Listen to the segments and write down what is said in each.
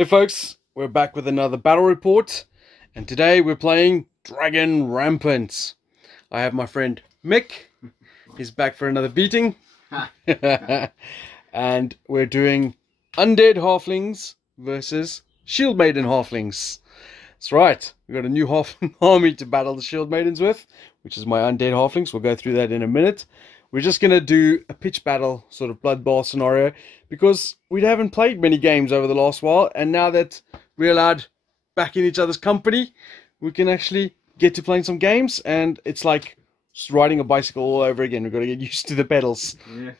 Hey folks, we're back with another battle report, and today we're playing Dragon Rampant. I have my friend Mick. He's back for another beating. And we're doing Undead Halflings versus Shieldmaiden Halflings. That's right, we've got a new halfling army to battle the Shieldmaidens with, which is my Undead Halflings. We'll go through that in a minute. We're just going to do a pitch battle sort of bloodbath scenario because we haven't played many games over the last while, and now that we're allowed back in each other's company, we can actually get to playing some games, and it's like just riding a bicycle all over again. We've got to get used to the pedals. Yeah.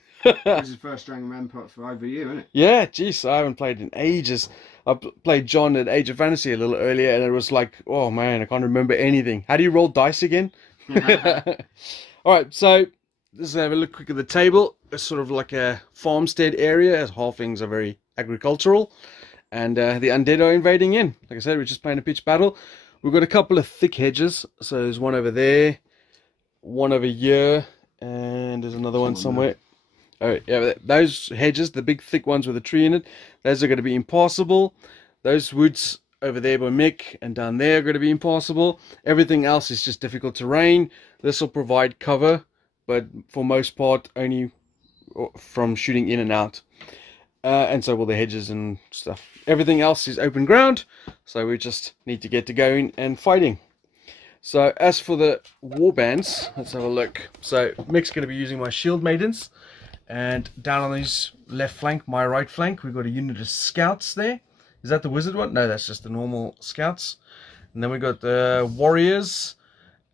This is the first Dragon Rampart for over you, isn't it? Yeah, geez, I haven't played in ages. I played John at Age of Fantasy a little earlier, and it was like, oh man, I can't remember anything. How do you roll dice again? Alright, so let's have a look quick at the table. It's sort of like a farmstead area, as halflings are very agricultural, and the undead are invading in. Like I said, we're just playing a pitch battle. We've got a couple of thick hedges, so there's one over there, one over here, and there's another one somewhere. Oh yeah, those hedges, the big thick ones with a tree in it, those are going to be impassable. Those woods over there by Mick and down there are going to be impassable. Everything else is just difficult terrain. This will provide cover, but for most part only from shooting in and out. And so will the hedges and stuff. Everything else is open ground, so we just need to get to going and fighting. So as for the warbands, let's have a look. So Mick's going to be using my Shieldmaidens. And down on his left flank, my right flank, we've got a unit of scouts there. Is that the wizard one? No, that's just the normal scouts. And then we've got the warriors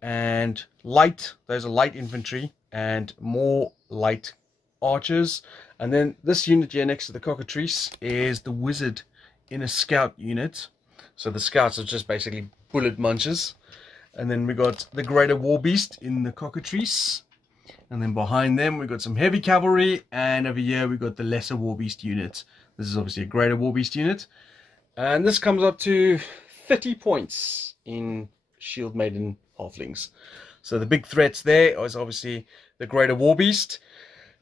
and light. Those are light infantry and more light archers. And then this unit here next to the cockatrice is the wizard in a scout unit. So the scouts are just basically bullet munchers. And then we got the greater war beast in the cockatrice. And then behind them we've got some heavy cavalry, and over here we've got the lesser warbeast unit. This is obviously a greater warbeast unit, and this comes up to 30 points in Shieldmaiden halflings. So the big threats there is obviously the greater warbeast.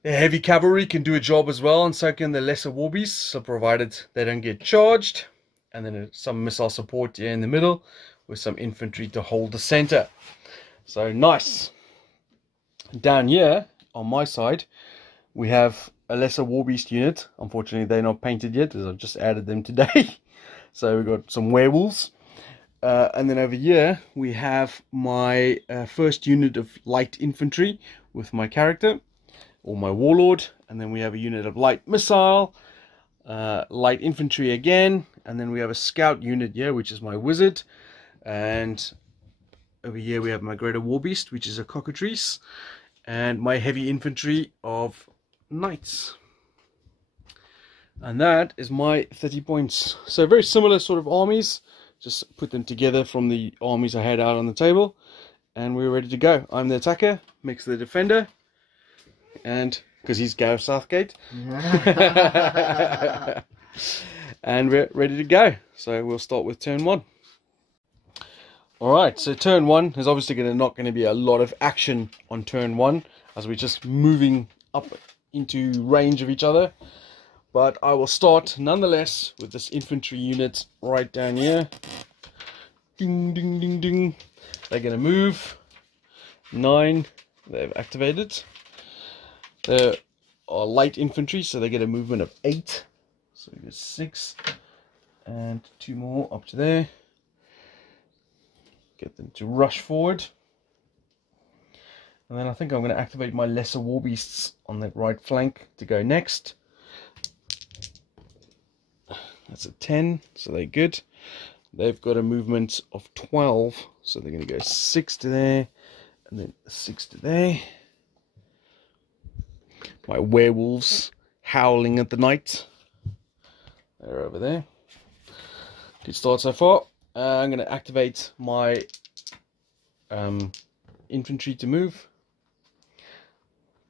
The heavy cavalry can do a job as well, and so can the lesser warbeasts, so provided they don't get charged. And then some missile support here in the middle with some infantry to hold the center. So nice. Down here on my side we have a lesser warbeast unit. Unfortunately they're not painted yet, as I've just added them today. So we've got some werewolves, and then over here we have my first unit of light infantry with my character or my warlord, and then we have a unit of light missile, light infantry again, and then we have a scout unit here which is my wizard, and over here we have my greater warbeast which is a cockatrice, and my heavy infantry of knights. And that is my 30 points. So very similar sort of armies. Just put them together from the armies I had out on the table, and we're ready to go. I'm the attacker, Mick's the defender, and because he's Gareth Southgate. And we're ready to go. So we'll start with turn one. Alright, so turn one is obviously not going to be a lot of action on turn one, as we're just moving up into range of each other. But I will start nonetheless with this infantry unit right down here. Ding, ding, ding, ding. They're going to move. 9, they've activated. They are light infantry, so they get a movement of 8. So we get 6 and 2 more up to there. Get them to rush forward, and then I think I'm going to activate my lesser warbeasts on that right flank to go next. That's a 10, so they're good. They've got a movement of 12, so they're going to go 6 to there and then 6 to there. My werewolves howling at the night, they're over there. Good start so far. I'm going to activate my infantry to move.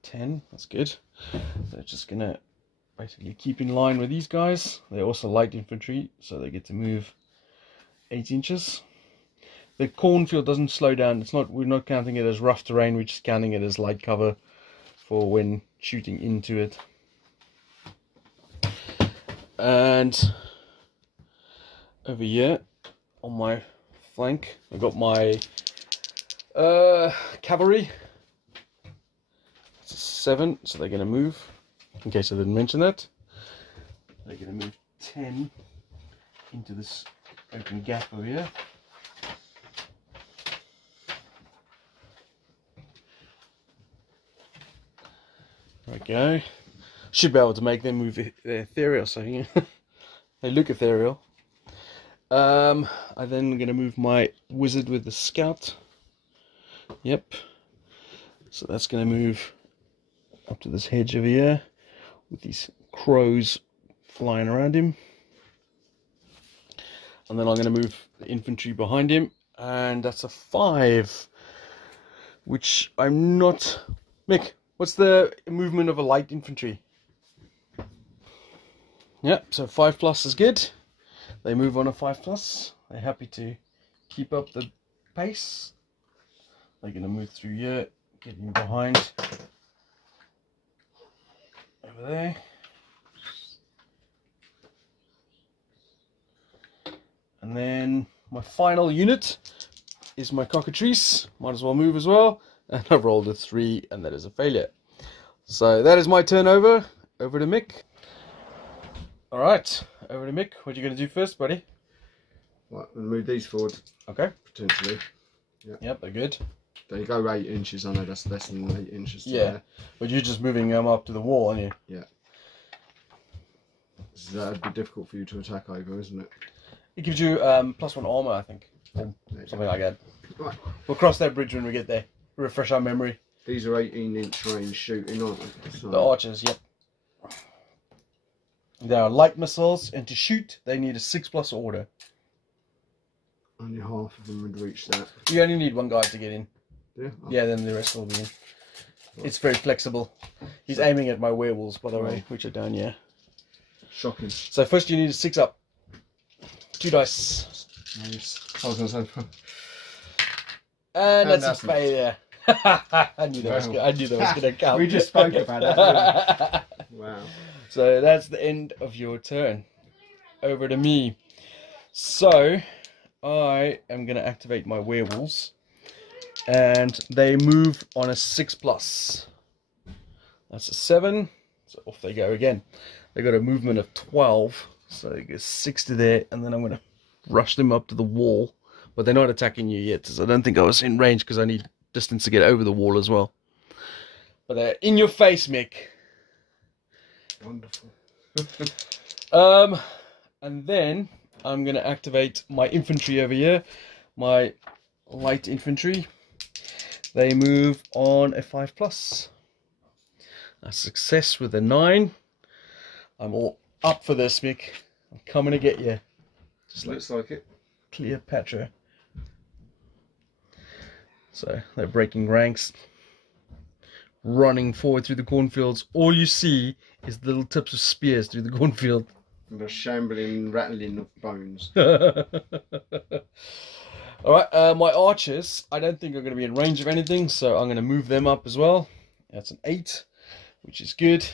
10, that's good. They're just going to basically keep in line with these guys. They're also light infantry, so they get to move 8 inches. The cornfield doesn't slow down. We're not counting it as rough terrain, we're just counting it as light cover for when shooting into it. And over here on my flank. I've got my cavalry. It's a 7, so they're going to move. In case I didn't mention that, they're going to move 10 into this open gap over here. There we go. Should be able to make them move ethereal, so yeah. They look ethereal. I'm then going to move my wizard with the scout. Yep. So that's going to move up to this hedge over here with these crows flying around him. And then I'm going to move the infantry behind him, and that's a 5, which I'm not... Mick, what's the movement of a light infantry? Yep, so 5+ is good. They move on a 5+. They're happy to keep up the pace. They're going to move through here, getting behind over there. And then my final unit is my cockatrice. Might as well move as well. And I've rolled a 3, and that is a failure. So that is my turn over. Over to Mick. Alright, over to Mick. What are you going to do first, buddy? Right, I'm going to move these forward. Okay. Potentially. Yep, they're good. They go 8 inches. I know that's less than 8 inches. Yeah, there. but you're just moving them up to the wall, aren't you? Yeah. So that'd be difficult for you to attack over, isn't it? It gives you +1 armor, I think. Or something like that. Right. We'll cross that bridge when we get there. Refresh our memory. These are 18-inch range shooting, aren't they? So... The archers, yep. They are light missiles, and to shoot, they need a 6+ order. Only half of them would reach that. You only need 1 guy to get in. Yeah. Oh. Yeah, then the rest will be in. It's very flexible. He's aiming at my werewolves, by the way, which are down here. Shocking. So first you need a 6 up. 2 dice. Nice. I was going to say... And that's a failure. I knew that was going to come. We just spoke about that. Wow. So that's the end of your turn. Over to me. So I am going to activate my werewolves, and they move on a 6+. That's a 7. So off they go again. They got a movement of 12. So they go 6 to there, and then I'm going to rush them up to the wall. But they're not attacking you yet, so I don't think I was in range because I need distance to get over the wall as well. But they're in your face, Mick. Wonderful. And then I'm going to activate my infantry over here. My light infantry. They move on a 5+. A success with a 9. I'm all up for this, Mick. I'm coming to get you. Just looks like it. Cleopatra. So they're breaking ranks, running forward through the cornfields. All you see is little tips of spears through the cornfield. And a shambling, rattling of bones. Alright, my archers, I don't think are going to be in range of anything, so I'm going to move them up as well. That's an 8, which is good.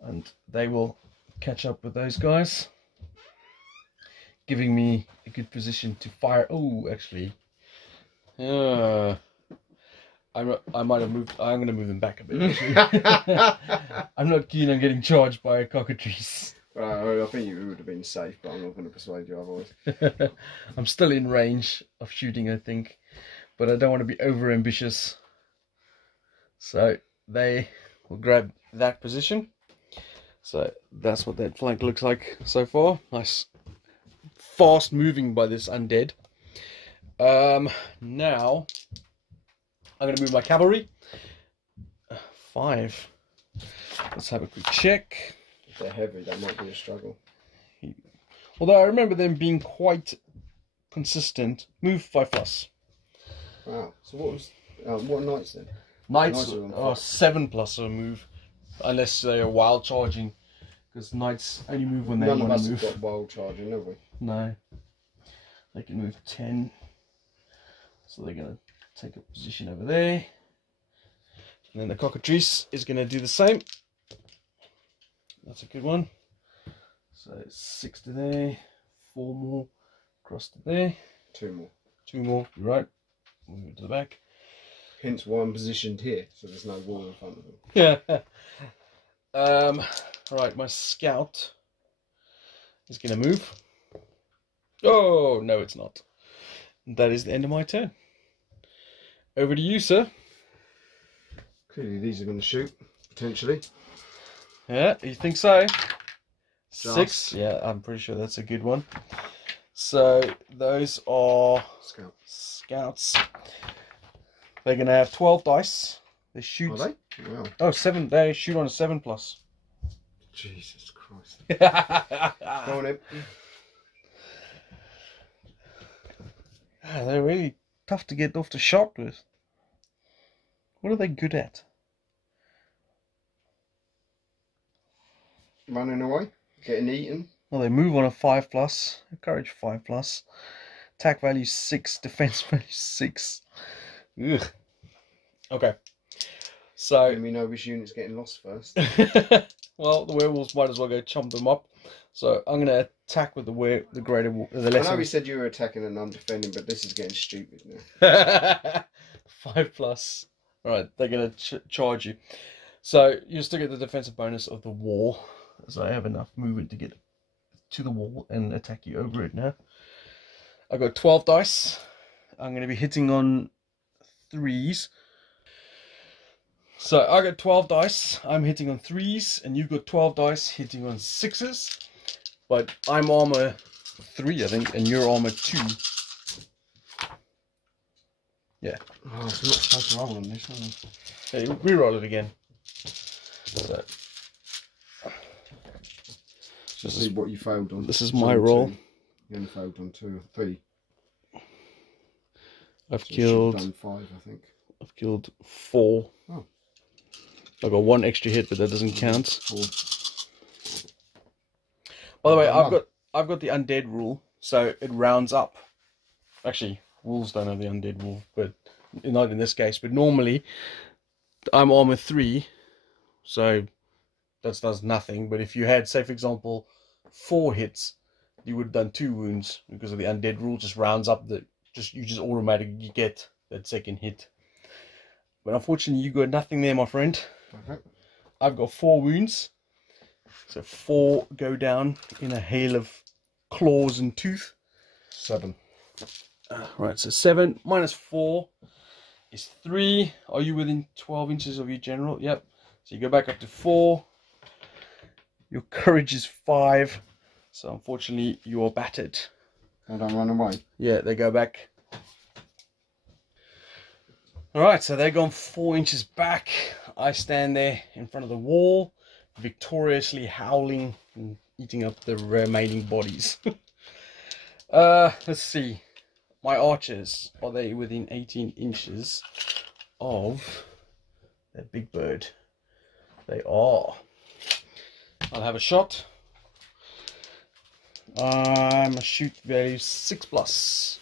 And they will catch up with those guys, giving me a good position to fire. Oh, actually, I might have moved. I'm going to move them back a bit. I'm not keen on getting charged by a cockatrice. I think you would have been safe, but I'm not going to persuade you otherwise. I'm still in range of shooting, I think, but I don't want to be over ambitious. So they will grab that position. So that's what that flank looks like so far. Nice, fast moving by this undead. Now I'm going to move my cavalry. 5. Let's have a quick check. If they're heavy, that might be a struggle. Although I remember them being quite consistent. Move 5+. Wow. So what knights then? Knights are 7+ a move, unless they are wild charging, because knights only move when they want to move. None of us have got wild charging, have we? No. They can move 10. So they're going to take a position over there. And then the cockatrice is going to do the same. That's a good one. So 6 to there, 4 more across to there. 2 more. 2 more, you're right. Move it to the back. Hence why I'm positioned here, so there's no wall in front of them. Yeah. Right, my scout is going to move. Oh, no, it's not. That is the end of my turn. Over to you, sir. Clearly these are going to shoot, potentially. Yeah, you think so? Just. 6. Yeah, I'm pretty sure that's a good one. So those are scouts. They're going to have 12 dice. They shoot. Are they? Wow. Oh, 7. They shoot on a 7+. Jesus Christ. Go on, then. They're really tough to get off the shot with. What are they good at? Running away, getting eaten. Well, they move on a 5+, courage 5+, attack value 6, defense value 6. Ugh. Okay, so Let me know which unit's getting lost first. well, the werewolves might as well go chomp them up. So I'm going to attack with the I know we said you were attacking and I'm defending, but this is getting stupid now. 5+. All right, they're going to charge you. So you still get the defensive bonus of the wall, as I have enough movement to get to the wall and attack you over it now. I've got 12 dice. I'm going to be hitting on 3s. So I got 12 dice. I'm hitting on 3s, and you've got 12 dice hitting on 6s. But I'm armor 3, I think, and you're armor 2. Yeah. Oh, it's not supposed to roll on this, is it? Hey, reroll it again. So, this is what you failed on. This is my roll. You only failed on 2 or 3. I've killed. Done 5, I think. I've killed 4. Oh. I've got 1 extra hit, but that doesn't count. 4. By the way, I've got the undead rule, so it rounds up. Actually, wolves don't have the undead rule, but not in this case. But normally, I'm armor 3, so that does nothing. But if you had, say, for example, 4 hits, you would have done 2 wounds because of the undead rule. Just rounds up you just automatically get that second hit. But unfortunately, you got nothing there, my friend. Okay. I've got 4 wounds. So 4 go down in a hail of claws and tooth. 7. Right, so 7 minus 4 is 3. Are you within 12 inches of your general? Yep. So you go back up to 4. Your courage is 5. So unfortunately, you are battered. I don't run away. Yeah, they go back. Alright, so they've gone 4 inches back. I stand there in front of the wall, victoriously howling and eating up the remaining bodies. Let's see. My archers, are they within 18 inches of that big bird? They are. I'll have a shot. I'm a shoot value 6+.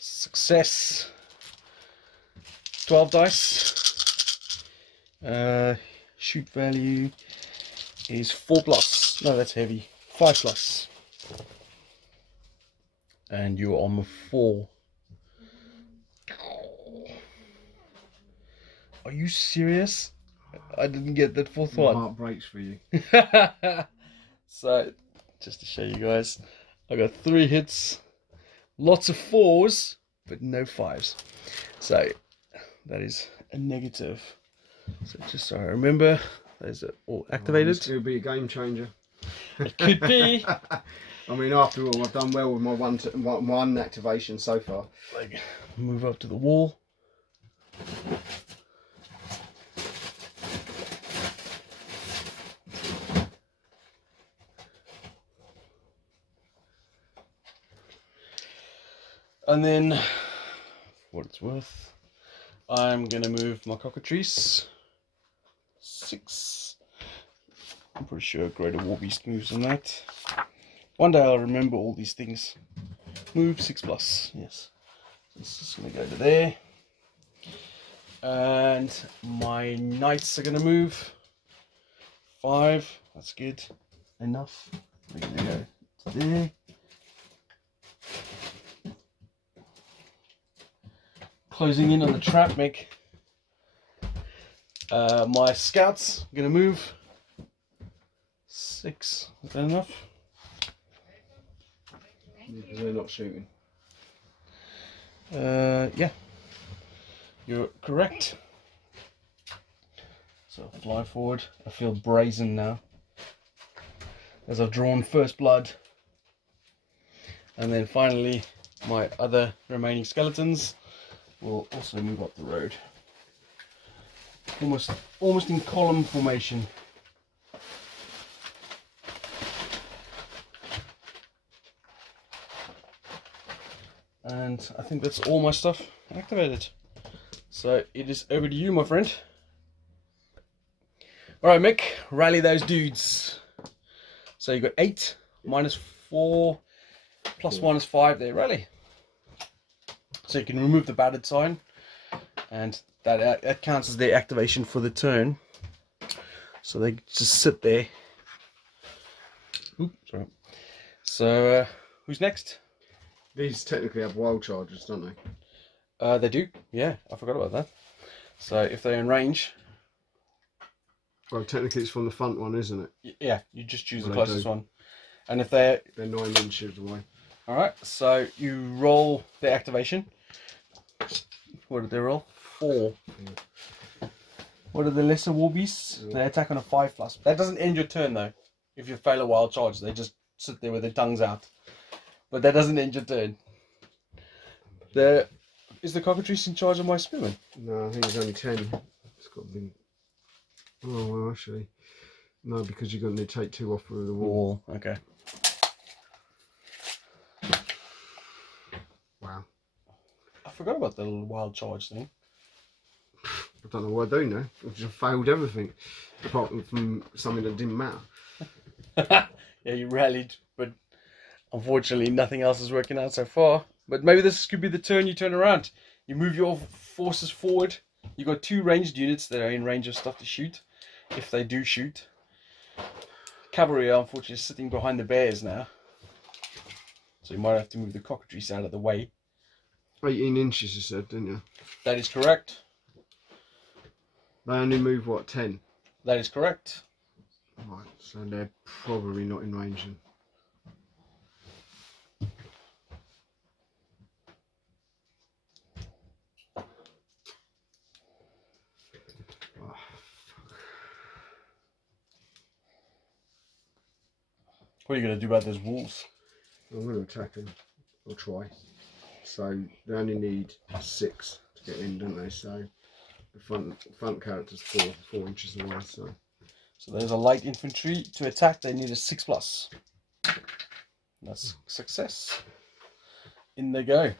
Success. 12 dice. Shoot value is 4+. No, that's heavy. 5+. And you're armor 4. Are you serious? I didn't get that 4th one. My heart breaks for you. So, just to show you guys, I got 3 hits, lots of 4s, but no 5s. So, that is a negative. So, just so I remember, those are all activated. This could be a game changer. It could be. I mean, after all, I've done well with my one activation so far. Like, move up to the wall. And then, for what it's worth, I'm going to move my cockatrice. 6. I'm pretty sure Greater Warbeast moves on that. One day I'll remember all these things. Move 6+. Yes. This is going to go to there. And my knights are going to move. 5. That's good. Enough. We're going to go to there. closing in on the trap, Mick. My scouts are gonna move. 6. Is that enough? Because they're not shooting. Yeah. You're correct. So fly forward. I feel brazen now, as I've drawn first blood. And then finally, my other remaining skeletons will also move up the road. Almost in column formation. And I think that's all my stuff activated. So it is over to you, my friend. Alright, Mick, rally those dudes. So you got 8, -4, plus -5 there, rally. So you can remove the battered sign, and that counts as their activation for the turn. So they just sit there. Oops, sorry. So who's next? These technically have wild charges, don't they? They do, yeah, I forgot about that. So if they're in range... Well, technically it's from the front one, isn't it? Yeah, you just choose the closest one. And if they're 9 inches away. Alright, so you roll their activation. What did they roll? 4. Yeah. What are the lesser war beasts? Yeah. They attack on a 5+. That doesn't end your turn though. If you fail a wild charge, they just sit there with their tongues out. But that doesn't end your turn. Is the cockatrice in charge of my spearman? No, I think it's only 10. It's got to be... Oh, well, actually... No, because you're going to take 2 off of the wall. Okay. Wow. I forgot about the little wild charge thing. I don't know what I do now. I've just failed everything. Apart from something that didn't matter. Yeah, you rallied, but unfortunately nothing else is working out so far. But maybe this could be the turn you turn around. You move your forces forward. You got 2 ranged units that are in range of stuff to shoot, if they do shoot. Cavalry are unfortunately sitting behind the bears now. So you might have to move the cockatrice out of the way. 18 inches you said, didn't you? That is correct. They only move, what, 10? That is correct. Right, so they're probably not in range then. Oh, what are you going to do about those wolves? I'm going to attack them. I'll try. So they only need 6 to get in, don't they? So the front character's 4 inches away. So there's a light infantry to attack. They need a 6+. That's success. In they go.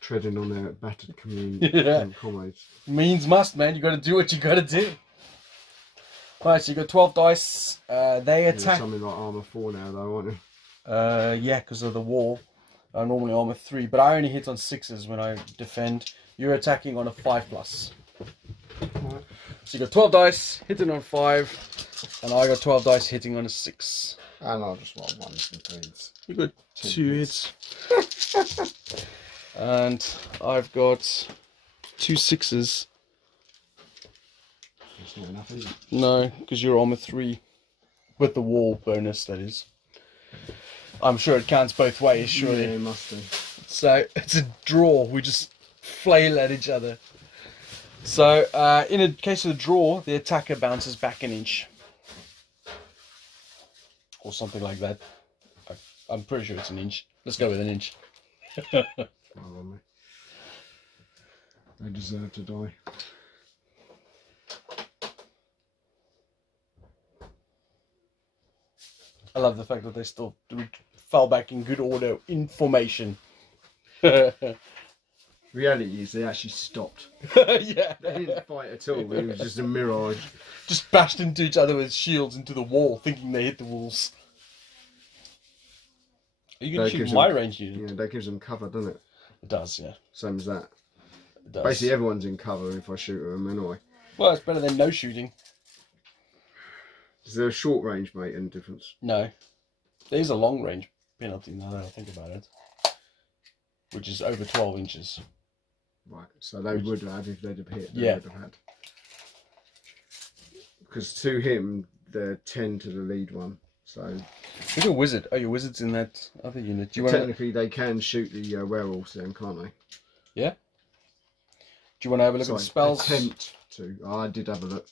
Treading on their battered comrades. Means must, man. You got to do what you got to do. Right, so you got 12 dice. They attack. Something like armor 4 now, though, aren't you? Yeah, because of the wall. I'm normally armor 3, but I only hit on 6s when I defend. You're attacking on a 5+. Right. So you got 12 dice hitting on 5, and I got 12 dice hitting on a 6. And I'll just roll 1s and 3s. You got 2 hits. And I've got 2 6s. It's not enough, is it? No, because you're armor 3. With the wall bonus, that is. I'm sure it counts both ways, surely. Yeah, it must do. So, it's a draw. We just flail at each other. So, in a case of a draw, the attacker bounces back an inch. Or something like that. I'm pretty sure it's an inch. Let's go with an inch. They deserve to die. I love the fact that they still fell back in good order in formation. Reality is they actually stopped. Yeah. They didn't fight at all. It was just a mirage. Just bashed into each other with shields into the wall, thinking they hit the walls. Are you going to shoot my range unit? Yeah, that gives them cover, doesn't it? It does, yeah. Same as that. It does. Basically, everyone's in cover if I shoot at them anyway. Well, it's better than no shooting. Is there a short range, mate, any difference? No. There's a long range penalty now that I think about it. Which is over 12 inches. Right, so they would have if they'd have hit. They Yeah. would have had. Because to him, they're 10 to the lead one. So. Who's your wizard? Oh, your wizard's in that other unit. Do you Technically, they can shoot the werewolves then, can't they? Yeah. Do you want to have a look at the spells? Attempt to. Oh, I did have a look.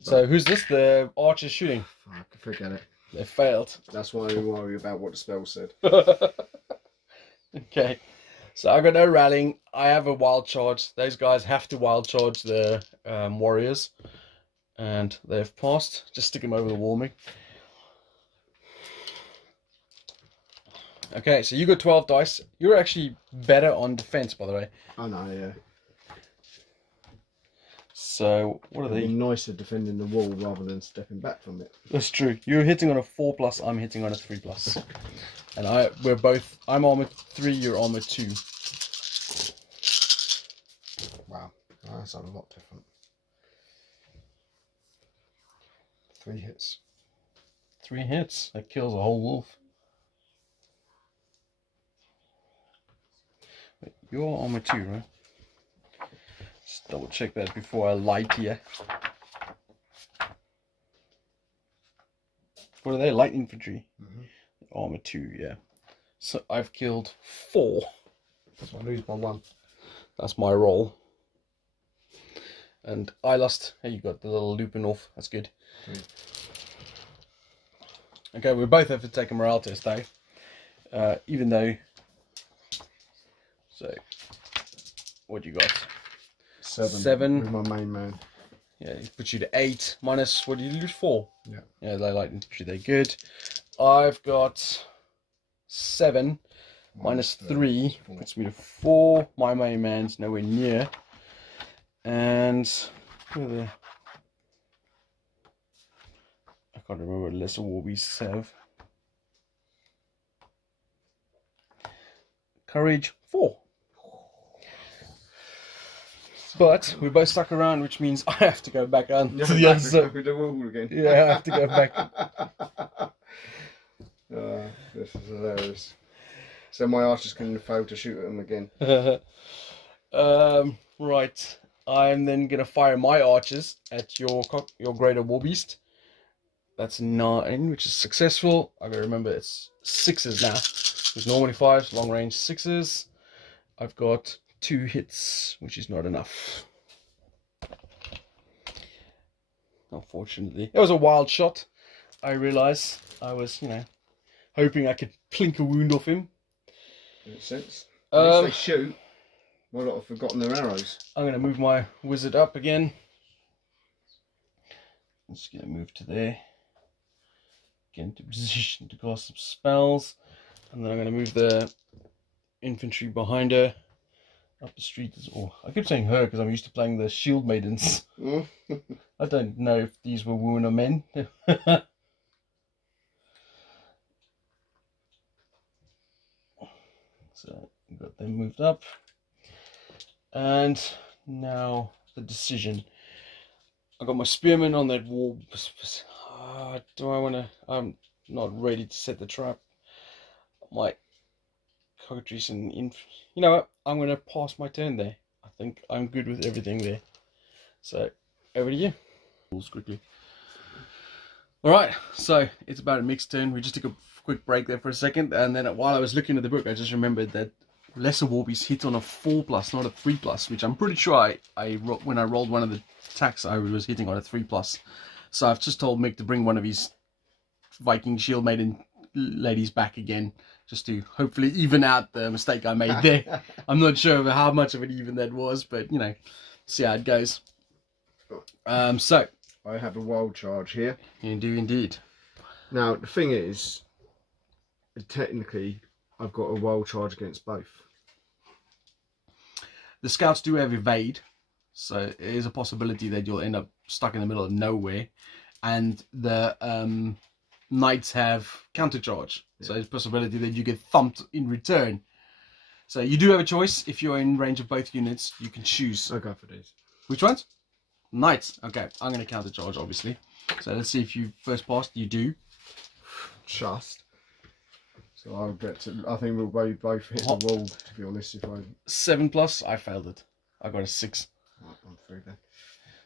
So who's this? The archer shooting. Fuck, forget it. They failed. That's why I worry about what the spell said. Okay. So I got no rallying. I have a wild charge. Those guys have to wild charge the warriors. And they've passed. Just stick them over the wall, Mick. Okay, so you got 12 dice. You're actually better on defense, by the way. I know, yeah. So, what are they? Nicer defending the wall rather than stepping back from it. That's true. You're hitting on a 4+, I'm hitting on a 3+. And we're both, I'm armor 3, you're armor 2. Wow, that's a lot different. 3 hits. 3 hits. That kills a whole wolf. Wait, you're armor 2, right? Just double check that before I lie to you. What are they? Light infantry. Armor 2, yeah. So I've killed 4. So I lose by 1. That's my roll. And I lost. Hey, you got the little looping off. That's good. Okay, we both have to take a morale test, though. Even though. So, what you got? 7. With my main man. Yeah, it puts you to 8. Minus, what did you lose? 4. Yeah. Yeah, they light infantry, they're good. I've got 7. Minus 3 puts me to 4. My main man's nowhere near. And where are they? I can't remember what lesser war beasts have. Courage 4. But we both stuck around, which means I have to go back on to the other side. With the wall again. Yeah, I have to go back. This is hilarious. So my archers can fail to shoot at them again. Right. I'm then going to fire my archers at your greater war beast. That's 9, which is successful. I got to remember it's 6s now. There's normally 5s, long range 6s. I've got 2 hits, which is not enough. Unfortunately. It was a wild shot. I realise I was, hoping I could plink a wound off him. Makes sense. At least they shoot. Might not have forgotten their arrows. I'm going to move my wizard up again. I'm just going to move to there. Get into position to cast some spells. And then I'm going to move the infantry behind her. Up the street. I keep saying her because I'm used to playing the Shieldmaidens. I don't know if these were women or men. So, got them moved up. And now the decision. I got my spearmen on that wall. Do I want to? I'm not ready to set the trap. My cockatrice and you know what? I'm going to pass my turn there. I think I'm good with everything there. So over to you. Rules quickly. All right. So it's about a mixed turn. We just took a quick break there for a second, and then while I was looking at the book, I just remembered that lesser warbeast hit on a 4+, not a 3+, which I'm pretty sure when I rolled one of the attacks, I was hitting on a 3+. So I've just told Mick to bring one of his Viking shield maiden ladies back again, just to hopefully even out the mistake I made there. I'm not sure how much of an even that was, but see how it goes. So I have a wild charge here. You do indeed. Now the thing is, technically, I've got a wild charge against both. The scouts do have evade, so it is a possibility that you'll end up stuck in the middle of nowhere, and the knights have countercharge, so there's a possibility that you get thumped in return. So you do have a choice. If you're in range of both units, you can choose. I'll go for these. Which ones? Knights. Okay, I'm going to countercharge, obviously. So let's see if you first passed. You do. Just. So I'll get to. I think we'll both hit the wall. To be honest, if I 7+, I failed it. I got a 6. I'm through then.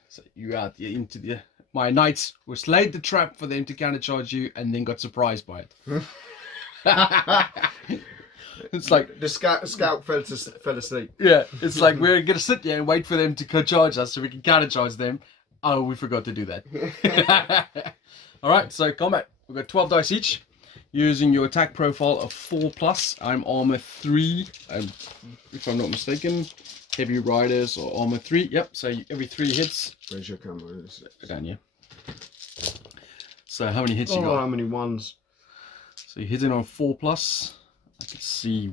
So you out into the. My knights were laid the trap for them to countercharge you, and then got surprised by it. It's like the scout fell asleep. Yeah, it's like we're gonna sit here and wait for them to charge us so we can countercharge them. Oh, we forgot to do that. All right, so combat. We've got 12 dice each. Using your attack profile of 4+. I'm armor 3. If I'm not mistaken, heavy riders or armor 3. Yep. So every 3 hits. Where's your camera? Down here. So how many hits you got? How many ones? So you're hitting on 4+. I can see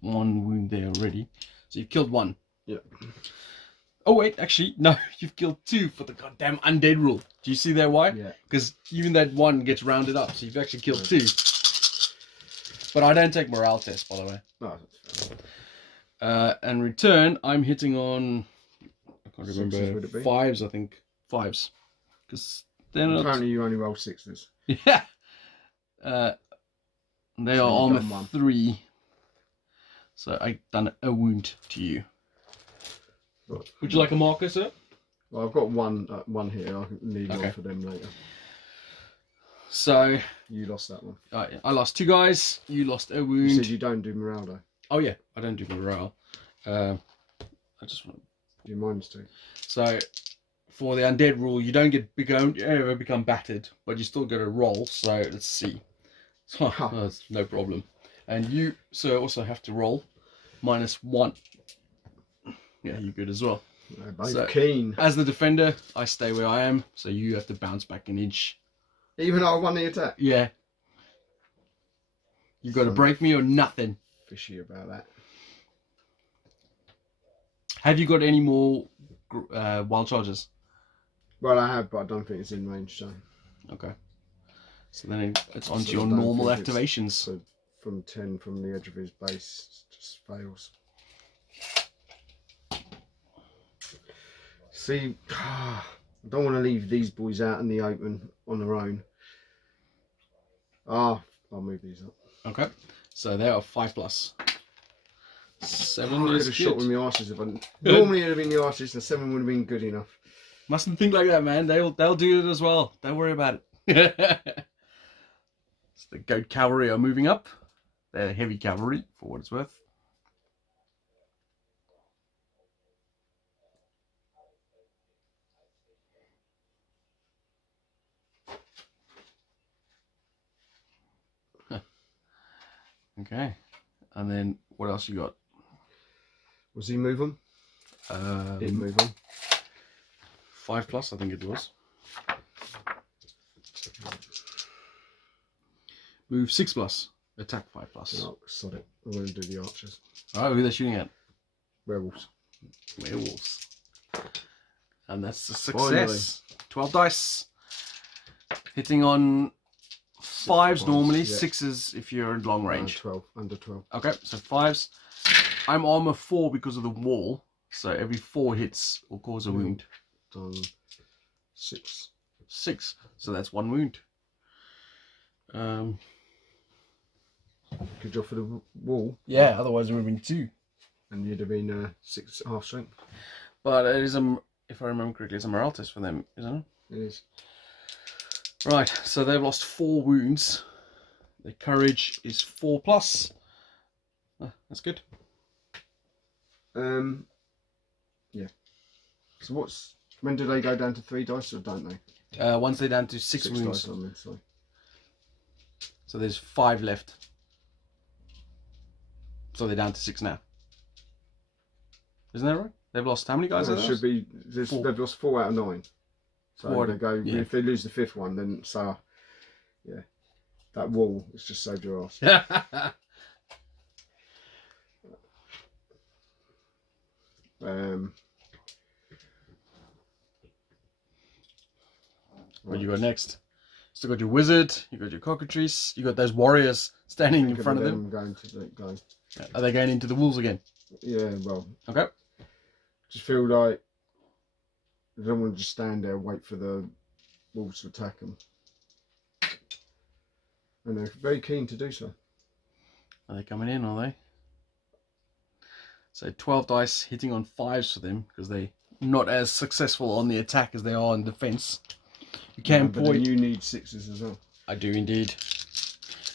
1 wound there already. So you've killed 1. Yeah. Oh wait, actually, no, you've killed 2 for the goddamn undead rule. Do you see that why? Yeah. Because even that 1 gets rounded up, so you've actually killed 2. But I don't take morale tests, by the way. No, that's fair. And return, I'm hitting on, I can't remember, 5s, I think. 5s. Because they're not... Apparently you only roll 6s. Yeah. They are armor 3. So I've done a wound to you. Would you like a marker, sir? Well, I've got one here. I can need one for them later. So you lost that one. I lost 2 guys. You lost a wound. You said you don't do morale though. Oh yeah, I don't do morale. I just want. You minus 2. So for the undead rule, you don't ever become battered, but you still get a roll. So let's see. That's no problem. And you, sir, also have to roll -1. Yeah, you're good as well. So, keen. As the defender, I stay where I am, so you have to bounce back an inch. Even though I won the attack? Yeah. You got to break me or nothing. Fishy about that. Have you got any more wild charges? Well, I have, but I don't think it's in range, so. Okay. So then it's onto your normal activations. So from 10 from the edge of his base, it just fails. See, I don't want to leave these boys out in the open on their own. I'll move these up. Okay, so they are 5+. 7 I could is have good. shot with my arses if I normally it would have been the arses, and 7 would have been good enough. Mustn't think like that, man. They'll do it as well. Don't worry about it. So the goat cavalry are moving up. They're heavy cavalry, for what it's worth. Okay, and then what else you got? Was he move them? Didn't move them. 5+, I think it was. Move 6+. Attack 5+. Oh, sod it. I'm going to do the archers. Oh, who are they shooting at? Werewolves. Werewolves. And that's a success. Finally. 12 dice. Hitting on 5s normally, yeah. 6s if you're in long range. 12, under 12. Okay, so 5s. I'm armor 4 because of the wall, so every 4 hits will cause a wound. Done 6. 6, so that's 1 wound. Good job for the wall. Yeah, otherwise it would have been 2. And you'd have been 6.5 strength. But it is if I remember correctly, it's a morale test for them, isn't it? It is. Right, so they've lost 4 wounds. Their courage is 4+. That's good. Yeah. So when do they go down to 3 dice, or don't they? Once they're down to 6 wounds. Dice, I mean, sorry. So there's 5 left. So they're down to 6 now. Isn't that right? They've lost how many guys? No, it should be. They've lost 4 out of 9. So they go. Yeah. If they lose the 5th one, then yeah, that wall has just saved your ass. What you got next? Still got your wizard, you got your cockatrice, you got those warriors standing in front of them. Are they going into the walls again? Yeah, well. Okay. Just feel like they don't want to just stand there and wait for the wolves to attack them. And they're very keen to do so. Are they coming in, are they? So 12 dice hitting on 5s for them, because they're not as successful on the attack as they are in defense. You can but you need 6s as well. I do indeed.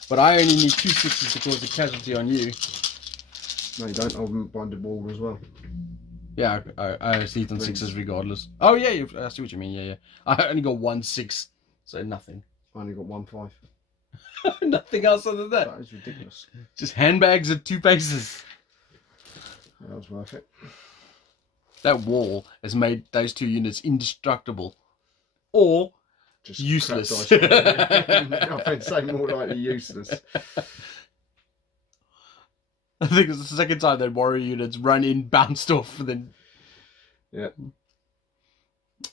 But I only need 2 6s to cause the casualty on you. No, you don't. I'll bind the wall as well. Yeah, I see it on 6s regardless. Oh yeah, I see what you mean. Yeah. I only got 1 6, so nothing. I only got 1 5. Nothing else other than that. That is ridiculous. Just handbags at 2 paces. That was worth it. That wall has made those 2 units indestructible. Or just useless. I'd say more likely useless. I think it's the second time that warrior units run in, bounced off, and then... Yeah.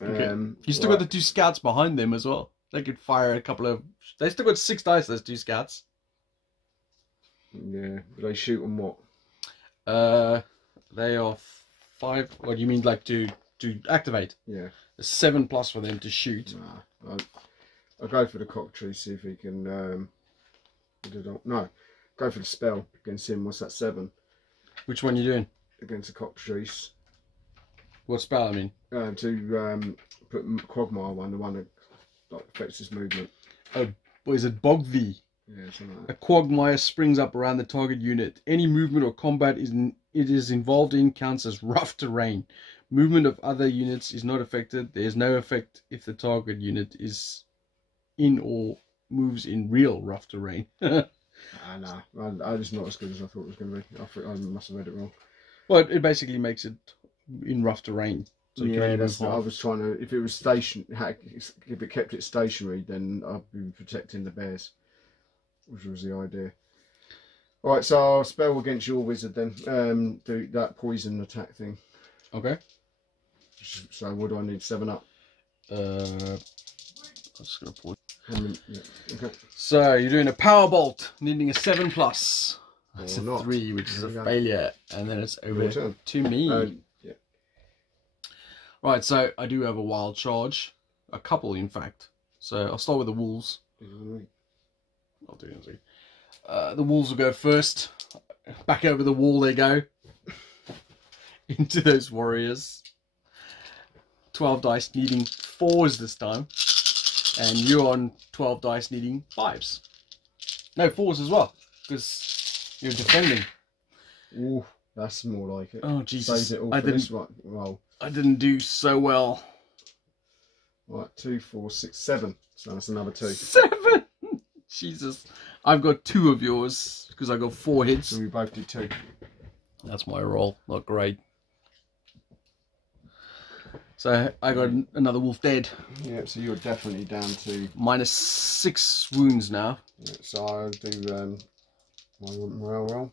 Okay. You still got the 2 scouts behind them as well. They could fire a couple of... They still got 6 dice, those 2 scouts. Yeah. Do they shoot on what? They are 5... What do you mean, like, to activate? Yeah. 7+ for them to shoot. Nah. I'll go for the cockatrice, see if he can... No. Go for the spell against him. What's that, 7? Which one are you doing? Against the cockatrice. What spell, I mean? To put Quagmire one, the one that affects his movement. Oh, what is it? Bogvi. Yeah, something like A that. Quagmire springs up around the target unit. Any movement or combat it is involved in counts as rough terrain. Movement of other units is not affected. There is no effect if the target unit is in or moves in real rough terrain. No, it's not as good as I thought it was going to be. I must have read it wrong. Well, it basically makes it in rough terrain. So Yeah, that's what I was trying to. If it was if it kept it stationary, then I'd be protecting the bears, which was the idea. All right, so I'll spell against your wizard then. Do that poison attack thing. Okay. So what do I need? 7 up. I'm just gonna pause. Yeah. Okay. So you're doing a power bolt, needing a 7+. That's a not. 3, which is a failure, and then it's over to me. Yeah. Right, so I do have a wild charge, a couple in fact. So I'll start with the wolves. I'll do it. The wolves will go first. Back over the wall they go. Into those warriors. 12 dice needing 4s this time. And you're on 12 dice needing 5s. No, 4s as well. Because you're defending. Ooh, that's more like it. Oh, Jesus. Saves it all for this roll. I didn't do so well. Right, 2, 4, 6, 7. So that's another 2. 7! Jesus. I've got 2 of yours. Because I got 4 hits. So we both did 2. That's my roll. Not great. So I got another wolf dead. Yeah, so you're definitely down to... -6 wounds now. Yeah, so I'll do my morale roll.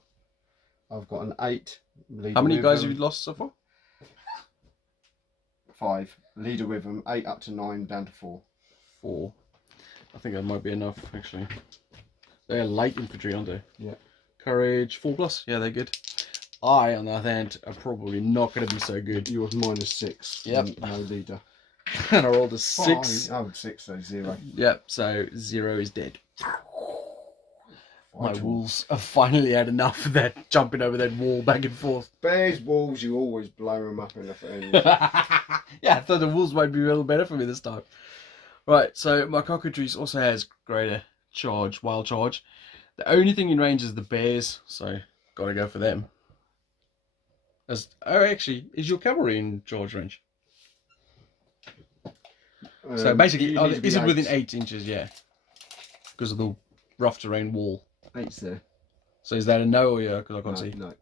I've got an 8. How many guys have you lost so far? 5. Leader with them. 8 up to 9, down to 4. 4. I think that might be enough, actually. They're light infantry, aren't they? Yeah. Courage 4+. Yeah, they're good. I, on the other hand, are probably not going to be so good. Yours -6. Yep. No leader. And I rolled a 6. Oh, 6, so 0. Yep, so 0 is dead. My wolves have finally had enough of that jumping over that wall back and forth. Bears, wolves, you always blow them up in the face. Yeah, I thought the wolves might be a little better for me this time. Right, so my cockatrice also has greater charge, wild charge. The only thing in range is the bears, so gotta go for them. Actually, is your cavalry in charge range? So basically, is it within 8 inches? Yeah, because of the rough terrain wall. 8's there. So is that a no or yeah? Because I can't see. No.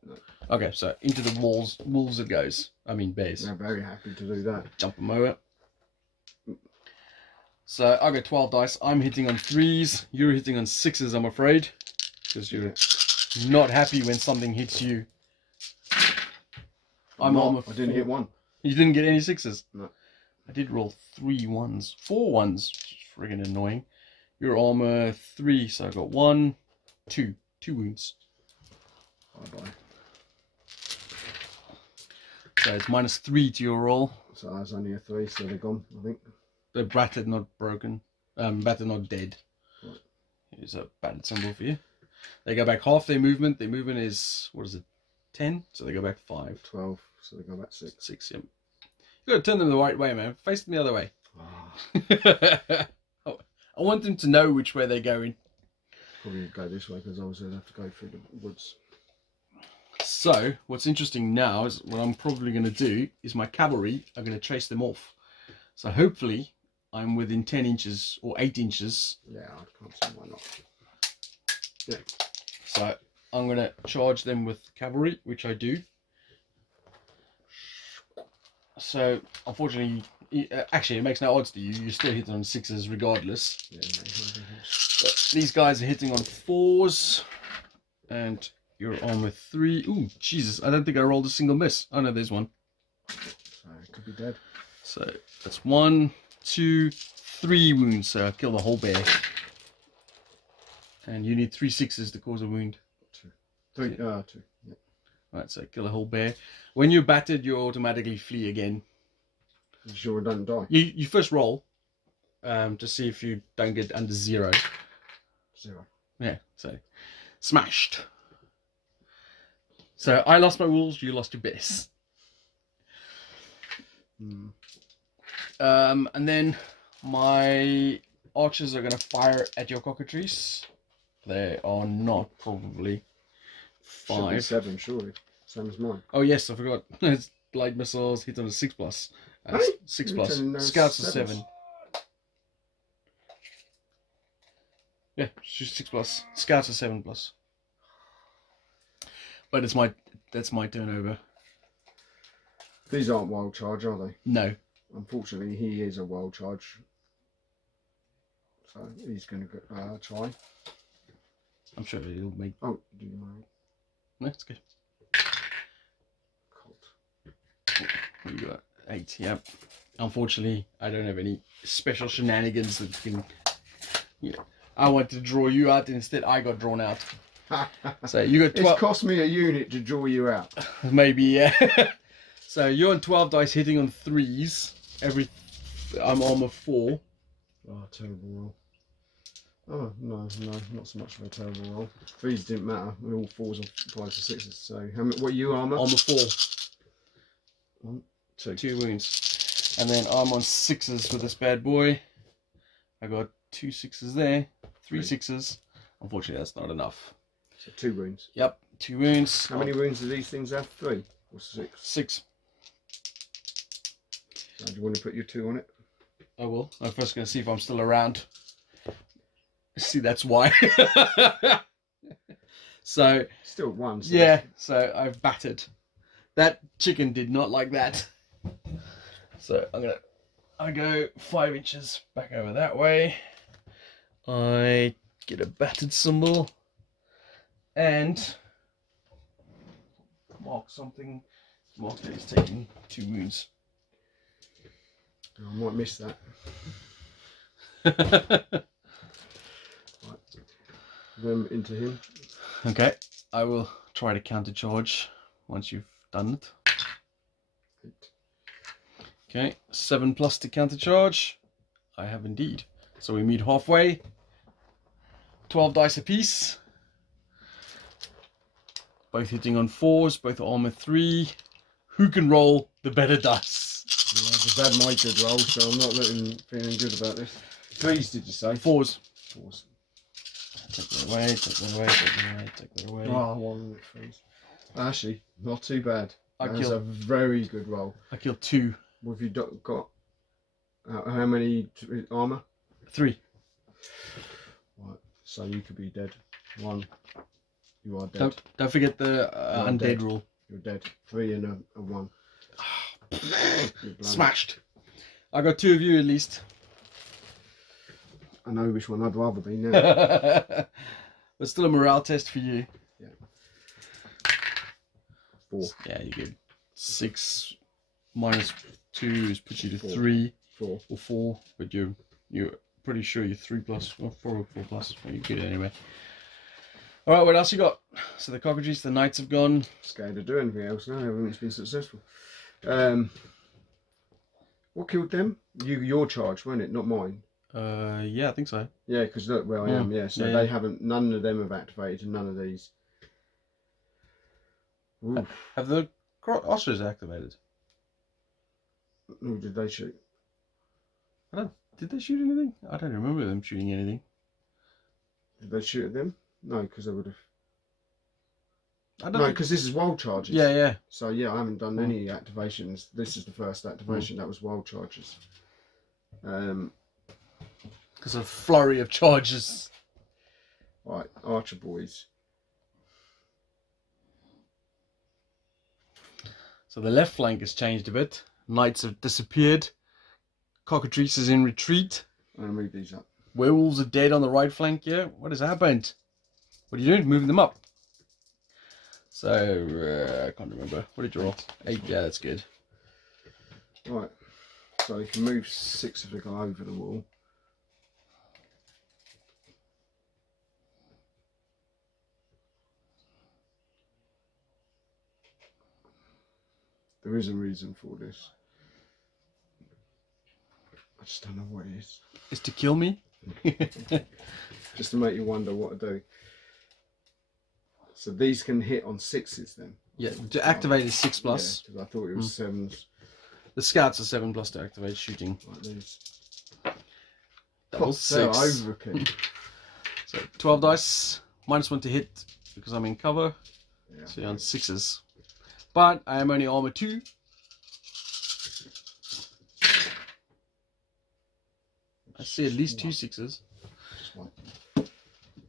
Okay, so into the wolves it goes. I mean bears. I'm very happy to do that. Jump them over. So I got 12 dice. I'm hitting on 3s. You're hitting on 6s, I'm afraid, because you're not happy when something hits you. I didn't hit 1. You didn't get any 6s? No. I did roll 3 1s. 4 1s, which is friggin' annoying. Your armor 3, so I got 1, 2 wounds. Bye-bye. So it's -3 to your roll. So that's only a 3, so they're gone, I think. They're battered, not broken. Battered, not dead. Right. Here's a battered symbol for you. They go back half their movement. Their movement is, what is it, 10? So they go back 5. 12. So they go back 6. 6, yep. You got to turn them the right way, man. Face them the other way. I want them to know which way they're going. Probably go this way because obviously I'd have to go through the woods. So, what's interesting now is what I'm probably going to do is my cavalry are going to chase them off. So hopefully I'm within 10 inches or 8 inches. Yeah, I can't see why not. Yeah. So I'm going to charge them with cavalry, which I do. So unfortunately, actually it makes no odds to you. You're still hitting on 6s regardless. Yeah, but these guys are hitting on 4s. And you're on with 3. Ooh, Jesus, I don't think I rolled a single miss. Oh no, there's one. So it could be dead. So that's 1, 2, 3 wounds. So I kill the whole bear. And you need 3 6s to cause a wound. 2. 3. 2. Yeah. Right, so kill a whole bear. When you're battered, you automatically flee again. You sure I don't die? You first roll to see if you don't get under 0. 0. Yeah, so smashed. So I lost my wolves, you lost your bears. And then my archers are going to fire at your cockatrice. They are not probably 5. Should be 7, surely. Same as mine. Oh yes, I forgot. It's light missiles hit on a 6+. Hey, 6+. Scouts are 7. Yeah, she's 6+. Scouts are 7+. But that's my turnover. These aren't wild charge, are they? No. Unfortunately, he is a wild charge. So he's going to try. I'm sure he'll make... Oh, do you mind? No, it's good. Cold. What you got? 8, yep. Unfortunately, I don't have any special shenanigans that can... You know, I wanted to draw you out, and instead I got drawn out. So you got 12... It's cost me a unit to draw you out. Maybe, yeah. So you're on 12 dice hitting on 3s. I'm armor 4. Oh, terrible roll. Oh, no, not so much of a terrible roll. 3s didn't matter. We're all 4s or 5s or 6s. So, what are you armor? Armor 4. 1, 2. 2 wounds. And then I'm on 6s with this bad boy. I got 2 6s there. 3 6s. Unfortunately, that's not enough. So 2 wounds. Yep, 2 wounds. How many wounds do these things have? 3 or 6? 6. So do you want to put your 2 on it? I will. I'm first going to see if I'm still around. See, that's why. So still 1. So yeah, so I've battered. That chicken did not like that. So I go 5 inches back over that way. I get a battered symbol and mark something. Mark that he's taking 2 wounds. I might miss that. Right. Then into him. Okay, I will try to counter charge once you've done it. 8. Okay, 7+ to counter charge. I have indeed. So we meet halfway. 12 dice apiece. Both hitting on 4s, both armor 3. Who can roll the better dice? Yeah, I just had my good roll, so I'm not feeling good about this. 3s, did you say? 4s. 4s. Take that away, take that away, take that away, take that away. Oh, 1 with 3s. Actually, not too bad. That's I a very good roll. I killed 2. What have you got? How many armor? 3. Right, so you could be dead. 1. You are dead. Don't forget the undead dead. rule. You're dead. 3 and a 1. Smashed. I got 2 of you at least. I know which one I'd rather be now. But still a morale test for you. Yeah. 4. Yeah, you get 6 minus 2 is puts you to 4. 3 4. or 4, but you're pretty sure you're 3+ or 4 or 4+. Well, you get it anyway. All right, what else you got? So the cockatrice, the knights have gone. Scared to do anything else now. Everything's been successful. What killed them? Your charge, wasn't it? Not mine. Yeah, I think so. Yeah, because look where I am. Yeah, so Yeah, they yeah. haven't. None of them have activated, and none of these. Oof. Have the ostrich activated? Who did they shoot? Did they shoot anything? I don't remember them shooting anything. Did they shoot at them? No, because they would have. I don't No, think... because this is wild charges. Yeah, yeah. So yeah, I haven't done any activations. This is the first activation. That was wild charges. Because of flurry of charges. Right, Archer boys. So the left flank has changed a bit. Knights have disappeared. Cockatrice is in retreat. I'm gonna move these up. Werewolves are dead on the right flank here. What has happened? What are you doing? Moving them up. So, I can't remember. What did you roll? 8. Yeah, that's good. Right. So you can move 6 if they go over the wall. There is a reason for this. I just don't know what it is. Is to kill me? Just to make you wonder what to do. So these can hit on 6s then? Yeah, to activate is 6+. Yeah, because I thought it was 7s. The scouts are 7+ to activate shooting. Like these. Double 6. Overkill. So 12 dice. -1 to hit because I'm in cover. Yeah. So you're on 6s. But I am only armor 2. I see at least 2 6s. Just one.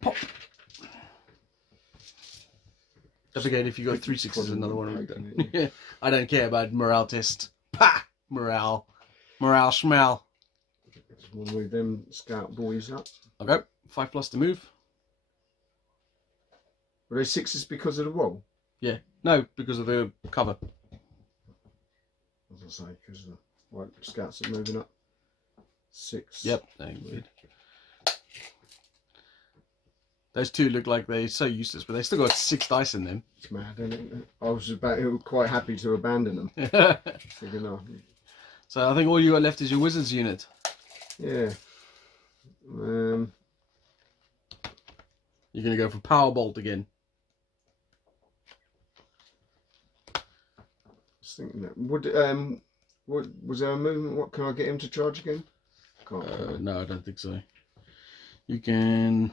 Pop. Don't forget, if you got 3 6s, another one will be done. Yeah. I don't care about morale test. Pah! Morale. Morale schmal. Just want to move them scout boys up. Okay. 5+ to move. Were they 6s because of the wall? Yeah. No, because of the cover. As I say, because the white scouts are moving up. 6. Yep. No, good. Those two look like they're so useless, but they still got 6 dice in them. It's mad, isn't it? I was quite happy to abandon them. Thinking, oh, So I think all you got left is your wizards unit. yeah. You're gonna go for power bolt again. Just thinking that was there a movement? What can I get him to charge again? Can't. No, I don't think so. You can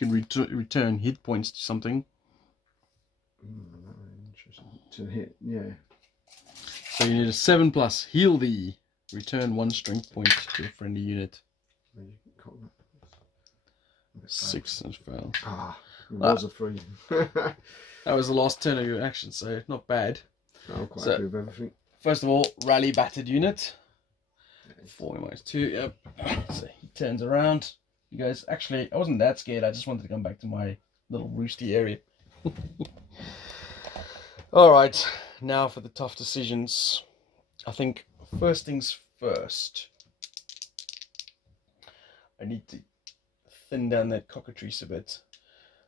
return hit points to something. Interesting. To hit, yeah. So you need a 7+. Heal thee. Return 1 strength point to a friendly unit. 6 and fail. Ah, it was a 3. That was the last turn of your action, so not bad. I'm quite happy with everything. First of all, rally battered unit. 4 -2, yep. So he turns around. You guys, actually, I wasn't that scared. I just wanted to come back to my little roosty area. Alright, now for the tough decisions. I think first things first. I need to thin down that cockatrice a bit.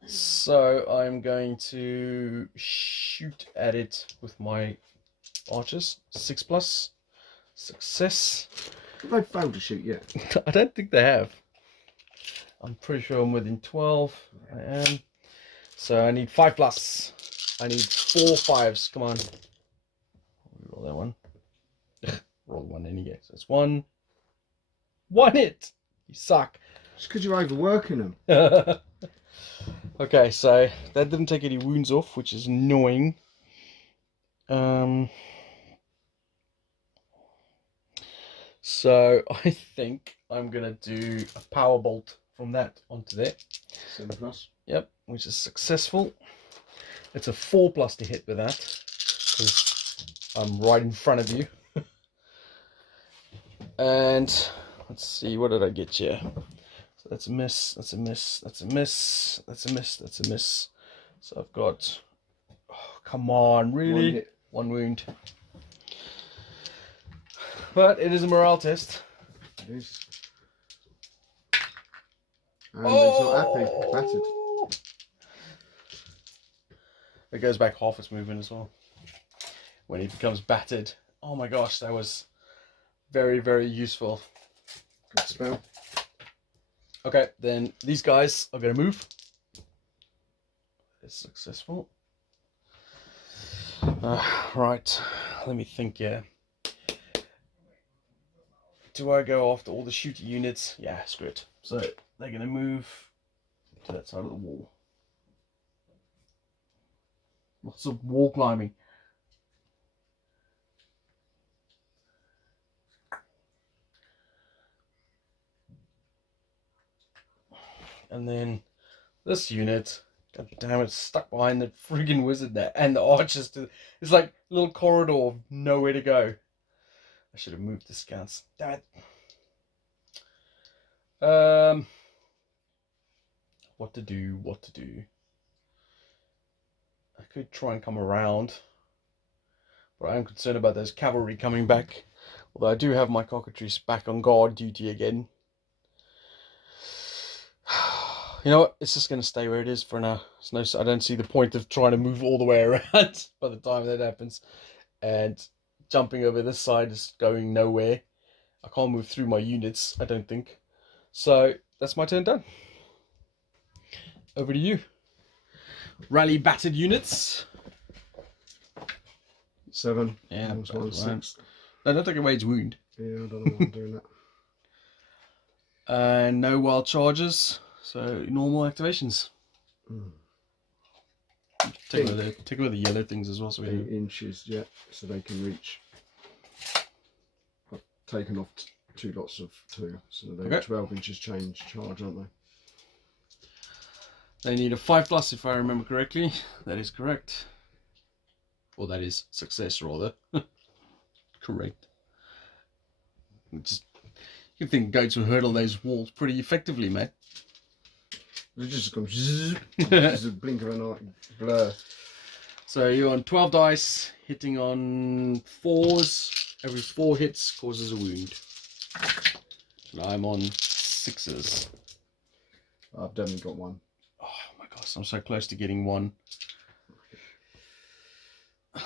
So I'm going to shoot at it with my archers. 6+. Success. Have they failed to shoot yet? I don't think they have. I'm pretty sure I'm within 12. I am. So I need 5+. I need 4 5s. Come on. Roll that one. Roll 1 anyway. So it's 1. 1 hit. You suck. Just because you're overworking them. Okay, so that didn't take any wounds off, which is annoying. So I think I'm gonna do a power bolt from that onto there. 7+. Yep, which is successful. It's a 4+ to hit with that, because I'm right in front of you. And let's see, what did I get here? So that's a miss, that's a miss, that's a miss, that's a miss, that's a miss. So I've got, oh, come on, really? 1 wound. But it is a morale test. It is. And he's not happy. Battered. It goes back half its movement as well. When he becomes battered. Oh my gosh, that was Very, very useful. Good spell. Okay, then these guys are going to move. It's successful. Right, let me think here. Do I go after all the shooter units? Yeah, screw it. So they're going to move to that side of the wall. Lots of wall climbing. And then this unit, god damn it, stuck behind the friggin' wizard there. And the archers, it's like a little corridor of nowhere to go. I should have moved the scouts. Damn it. What to do, what to do. I could try and come around. But I am concerned about those cavalry coming back. Although I do have my cockatrice back on guard duty again. You know what? It's just going to stay where it is for now. I don't see the point of trying to move all the way around by the time that happens. And jumping over this side is going nowhere. I can't move through my units, I don't think. So that's my turn done. Over to you. Rally battered units. 7. Yeah, one 6. No, don't take away its wound. Yeah, I don't know why I'm doing that. And no wild charges. So normal activations. Take away the yellow things as well. So 8 inches, yeah, so they can reach. I've taken off 2 lots of 2, so they're 12 inches charge, aren't they? They need a 5+ if I remember correctly. That is correct. Or that is success rather. Correct. Just, you think goats will hurdle those walls pretty effectively, mate. It just comes just a blink of an eye, blur. So you're on 12 dice, hitting on 4s. Every 4 hits causes a wound. And I'm on 6s. I've definitely got 1. Oh my gosh, I'm so close to getting 1. I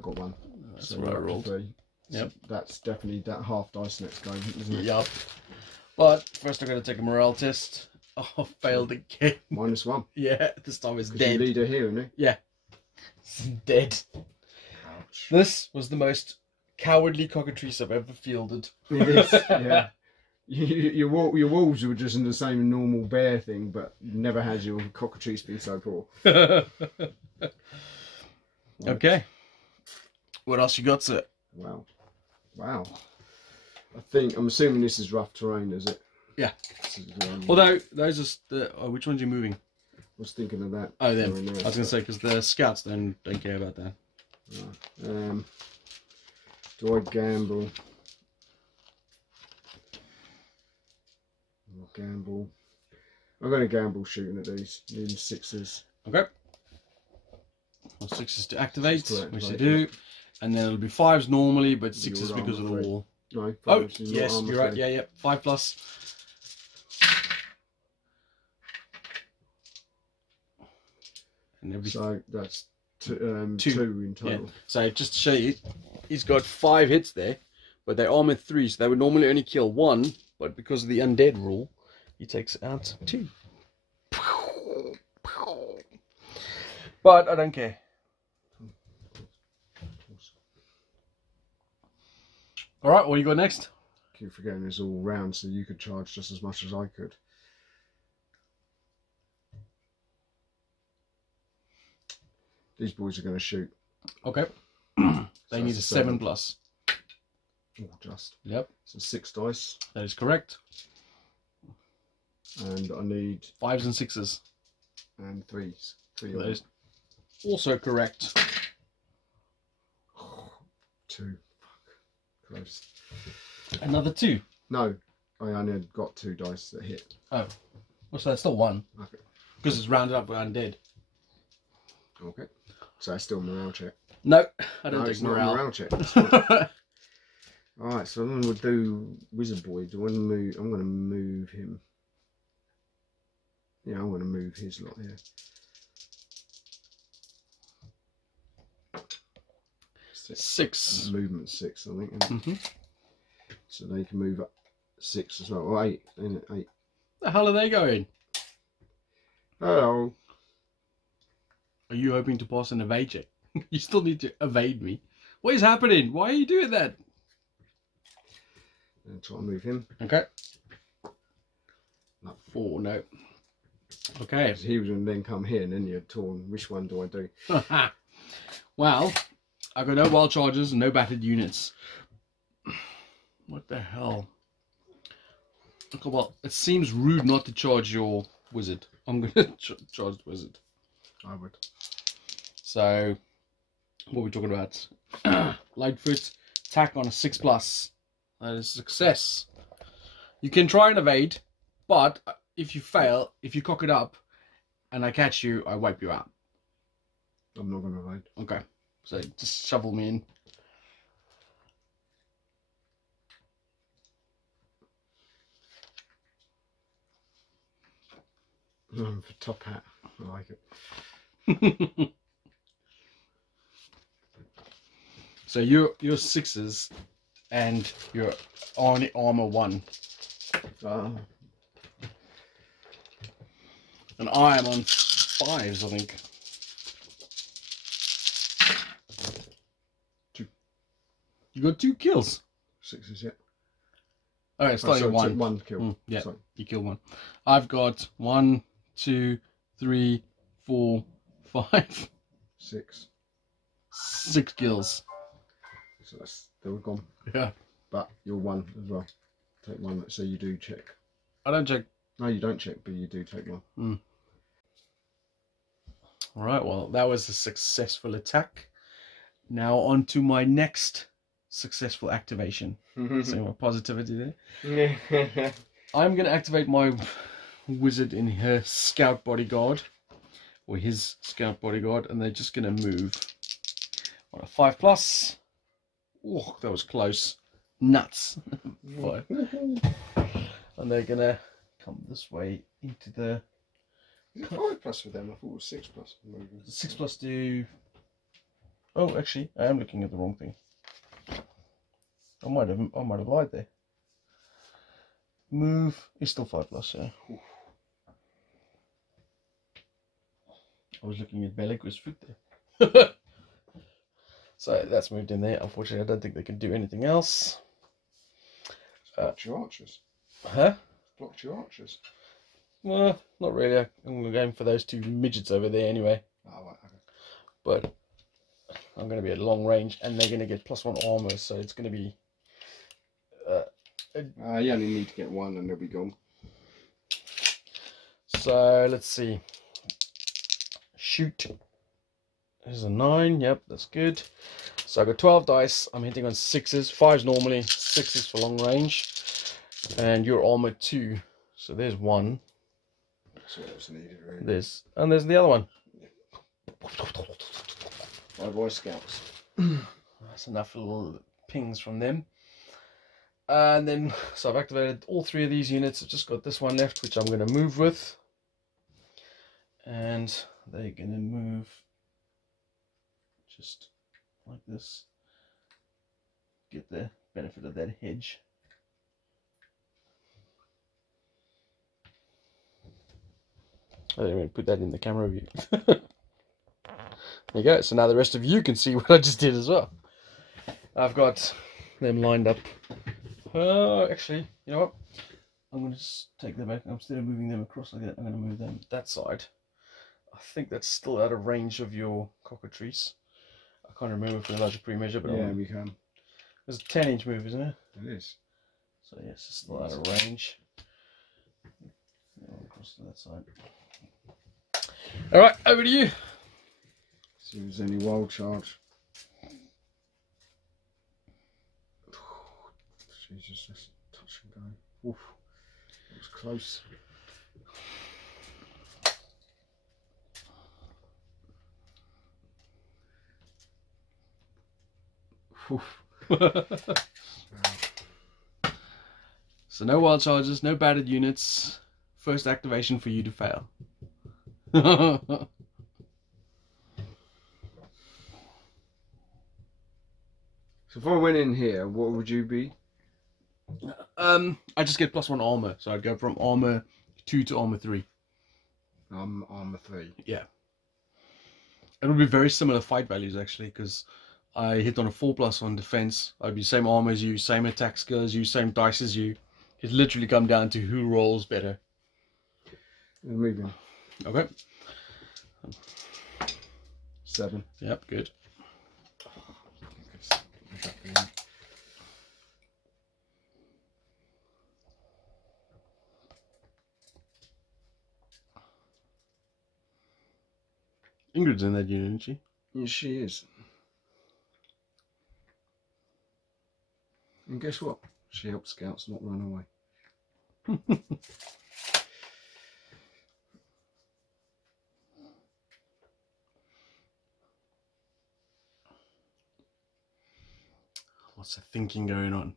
got 1. That's so what I rolled. 3. Yep. So that's definitely that half dice next game, isn't it? Yep. But first I've got to take a morale test. Oh, failed again. -1. Yeah, this time it's Because dead. you leader here, isn't it? Yeah. It's dead. Ouch. This was the most cowardly cockatrice I've ever fielded. It is, yeah. Your wolves were just in the same normal bear thing, but never has your cockatrice been so poor. Okay. What else you got, sir? Wow. Wow. I'm assuming this is rough terrain, is it? Yeah. This is, Although, those are the... Oh, which ones are you moving? I was thinking of that. Oh, them. I was going to say, because the scouts don't care about that. Right. Do I gamble? I'll gamble. I'm going to gamble shooting at these. Needing 6s. Okay. Well, 6s to activate, To which they activate, do. yeah. And then it'll be 5s normally, but Your 6s because of the armor wall. No, 5s. Oh, yes, you're right. Yeah, 5+. And every So that's two in total. Yeah. So just to show you, he's got 5 hits there, but they're armored 3, so they would normally only kill 1, but because of the undead rule, he takes out 2. But I don't care. Alright, what you got next? Keep forgetting it's all round, so you could charge just as much as I could. These boys are going to shoot. Okay. They need a 7+. Oh, just. Yep. So 6 dice. That is correct. And I need 5s and 6s. and 3s. 3 That is also correct. 2. Fuck. Close. Another 2. No, I only got 2 dice that hit. Oh. Well, so that's still 1. Okay. Because it's rounded up with undead. Okay. So that's still a morale check. No, I don't No, take it's not a morale. morale check. Alright, so then we'll do Wizard Boy. Do I want to move? I'm going to move him. Yeah, I'm going to move his lot here. 6. Movement 6, I think. Mm-hmm. So they can move up 6 as well, or 8, isn't it? 8. The hell are they going? Hello. Are you hoping to pass an evade check? You still need to evade me. What is happening? Why are you doing that? And try and move him. Okay. No. 4, no. Okay. He was going to then come here and then you'd torn. Which one do I do? Well, I've got no wild charges and no battered units. What the hell? Okay, well, it seems rude not to charge your wizard. I'm going to charge the wizard. I would. So, what are we talking about? Lightfoot, attack on a 6+. That is success. You can try and evade, but if you fail, if you cock it up and I catch you, I wipe you out. I'm not going to evade. Okay, so just shovel me in. For top hat, I like it. So you're 6s and you're on armor 1. And I am on 5s, I think. 2. You got 2 kills. 6s, yeah. Okay, starting 1. 1 kill. Yeah, sorry. you killed 1. I've got 1, 2, 3, 4, 5, 6. 6 kills. So they were gone. Yeah. But you're 1 as well. Take 1. So you do check. I don't check. No, you don't check, but you do take 1. Alright, well, that was a successful attack. Now on to my next successful activation. So more positivity there. I'm going to activate my wizard in her scout bodyguard. Or his scout bodyguard. And they're just going to move on a 5+. Oh, that was close. Nuts. 5. And they're going to come this way into the... Is it 5+ for them? I thought it was 6+. 6+ do... Oh, actually, I am looking at the wrong thing. I might have lied there. Move is still 5+, yeah. Oof. I was looking at Bellagra's foot there. So that's moved in there. Unfortunately, I don't think they can do anything else. Blocked your archers. Huh? Blocked your archers. Well, not really. I'm going for those 2 midgets over there anyway. Oh, right, okay. But I'm going to be at long range and they're going to get +1 armor, so it's going to be... you only need to get 1 and they'll be gone. So let's see. Shoot. There's a 9. Yep, that's good. So I got 12 dice. I'm hitting on 6s. 5s normally. 6s for long range. And you're armor 2. So there's 1. That's what was needed, really. There's the other one. My Boy Scouts. That's enough little pings from them. And then, so I've activated all 3 of these units. I've just got this one left, which I'm going to move with. And they're going to move just like this. Get the benefit of that hedge. I didn't even put that in the camera view. There you go. So now the rest of you can see what I just did as well. I've got them lined up. Actually, you know what? I'm going to just take them back. Instead of moving them across like that, I'm going to move them that side. I think that's still out of range of your cockatrice. I can't remember if we're allowed to pre-measure, but yeah, we can. It's a 10-inch move, isn't it? It is. So yes, it's still out of range. Across to that side. All right, over to you. See if there's any wild charge. Jesus, that's touch and go. Oof, that was close. So no wild charges, no battered units. First activation for you to fail. So if I went in here, what would you be? I just get +1 armor, so I'd go from armor 2 to armor 3. Armor 3. Yeah. It would be very similar fight values actually, because I hit on a 4+ on defense. I'd be same armor as you, same attack skill as you, same dice as you. It literally come down to who rolls better. Moving. Okay. 7. Yep, good. Ingrid's in that unit, isn't she? Yes, she is. And guess what? She helps scouts not run away. What's the thinking going on?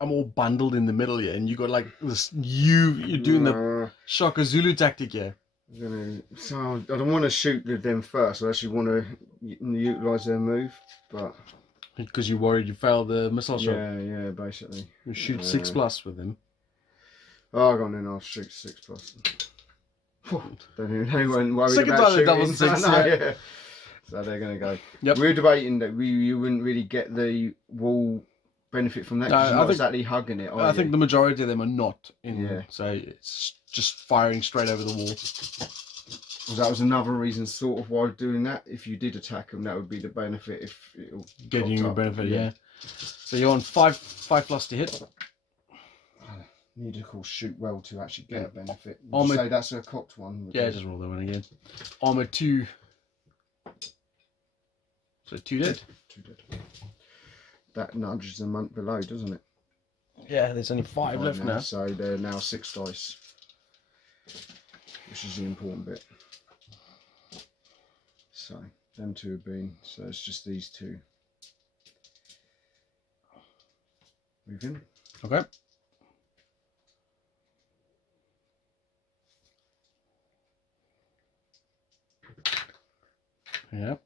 I'm all bundled in the middle here, and you got like this. You're doing the Shaka Zulu tactic here. So I don't want to shoot them first. I actually want to utilise their move, but because you're worried you fail the missile shot. Yeah, basically. You shoot 6+ with them. Oh, go on then. I'll shoot 6+. They weren't worried Second about time shooting. 6, yeah. So they're going to go. Yep. We're debating that you wouldn't really get the wall benefit from that. You're not exactly hugging it. I think the majority of them are not in. Yeah. So it's just firing straight over the wall. Well, that was another reason, sort of, why doing that. If you did attack them, that would be the benefit. If it'll getting you a benefit, yeah. So you're on 5+ to hit. Need to call shoot well to actually get a benefit. Armor... So that's a cocked one. Yeah, just roll that one again. Armor 2. So 2 dead. 2 dead. That nudges them below, doesn't it? Yeah, there's only 5 left now. So they're now 6 dice, which is the important bit. So them 2 have been. So it's just these 2. Moving. Okay. Yep.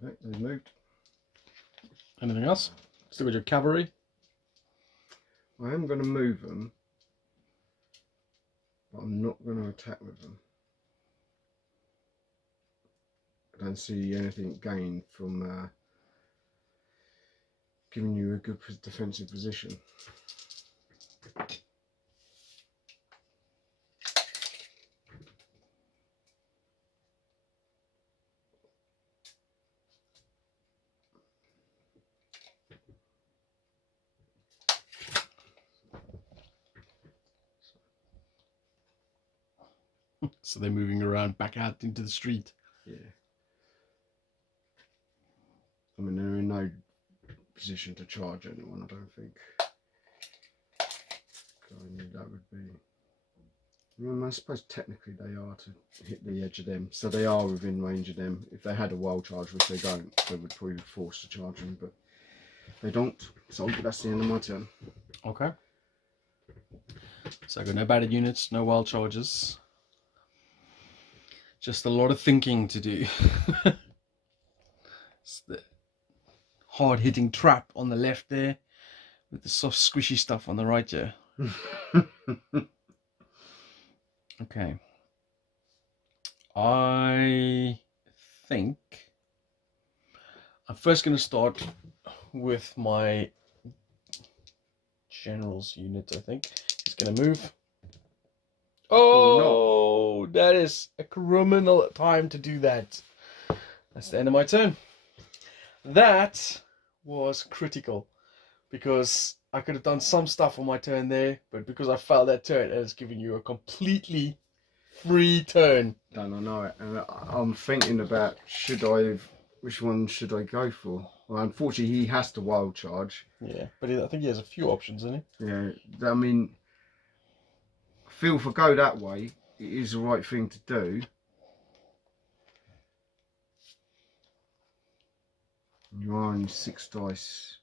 Okay, they've moved. Anything else? Still with your cavalry? I am going to move them, but I'm not going to attack with them. I don't see anything gained from giving you a good defensive position. So they're moving around back out into the street. Yeah. I mean, they're in no position to charge anyone, I don't think. That would be... Well, I suppose technically they are to hit the edge of them, so they are within range of them. If they had a wild charge, which they don't, they would probably be forced to charge them, but they don't. So that's the end of my turn. Okay. So I got no battered units, no wild charges. Just a lot of thinking to do. It's the hard-hitting trap on the left there, with the soft, squishy stuff on the right here. Okay. I think I'm first going to start with my general's unit, I think. He's going to move. Oh, no. That is a criminal time to do that. That's the end of my turn. That was critical, because I could have done some stuff on my turn there, but because I failed that turn, it has given you a completely free turn. Don't I know it? And I'm thinking about which one should I go for? Well, unfortunately, he has to wild charge. Yeah, but I think he has a few options, doesn't he? Yeah, I mean, I feel if I go that way, it is the right thing to do. You're on 6 dice.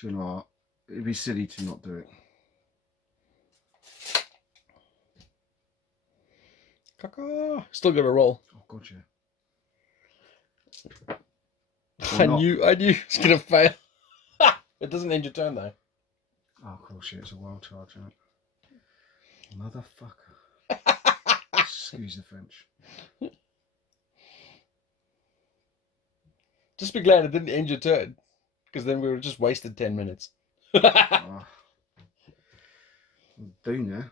Do you know what? It'd be silly to not do it. Caca. Still got to roll. Oh god, yeah. I knew he was gonna fail. It doesn't end your turn though. Oh, of course, yeah, it's a wild charge, isn't it? Motherfucker. Excuse the French. Just be glad it didn't end your turn, because then we would have just wasted 10 minutes. Oh. Do now.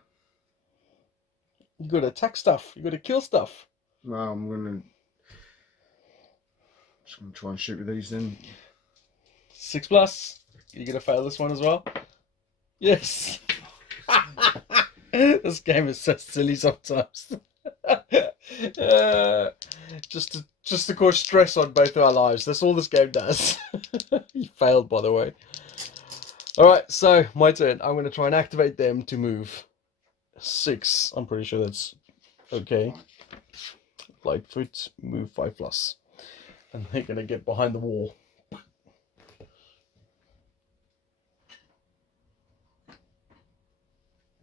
You got to attack stuff. You got to kill stuff. Well, just gonna try and shoot with these then. 6+. You gonna fail this one as well? Yes. This game is so silly sometimes. Just to cause stress on both our lives. That's all this game does. You failed, by the way. Alright, so my turn. I'm going to try and activate them to move 6. I'm pretty sure that's okay. Lightfoot, move 5+. And they're going to get behind the wall.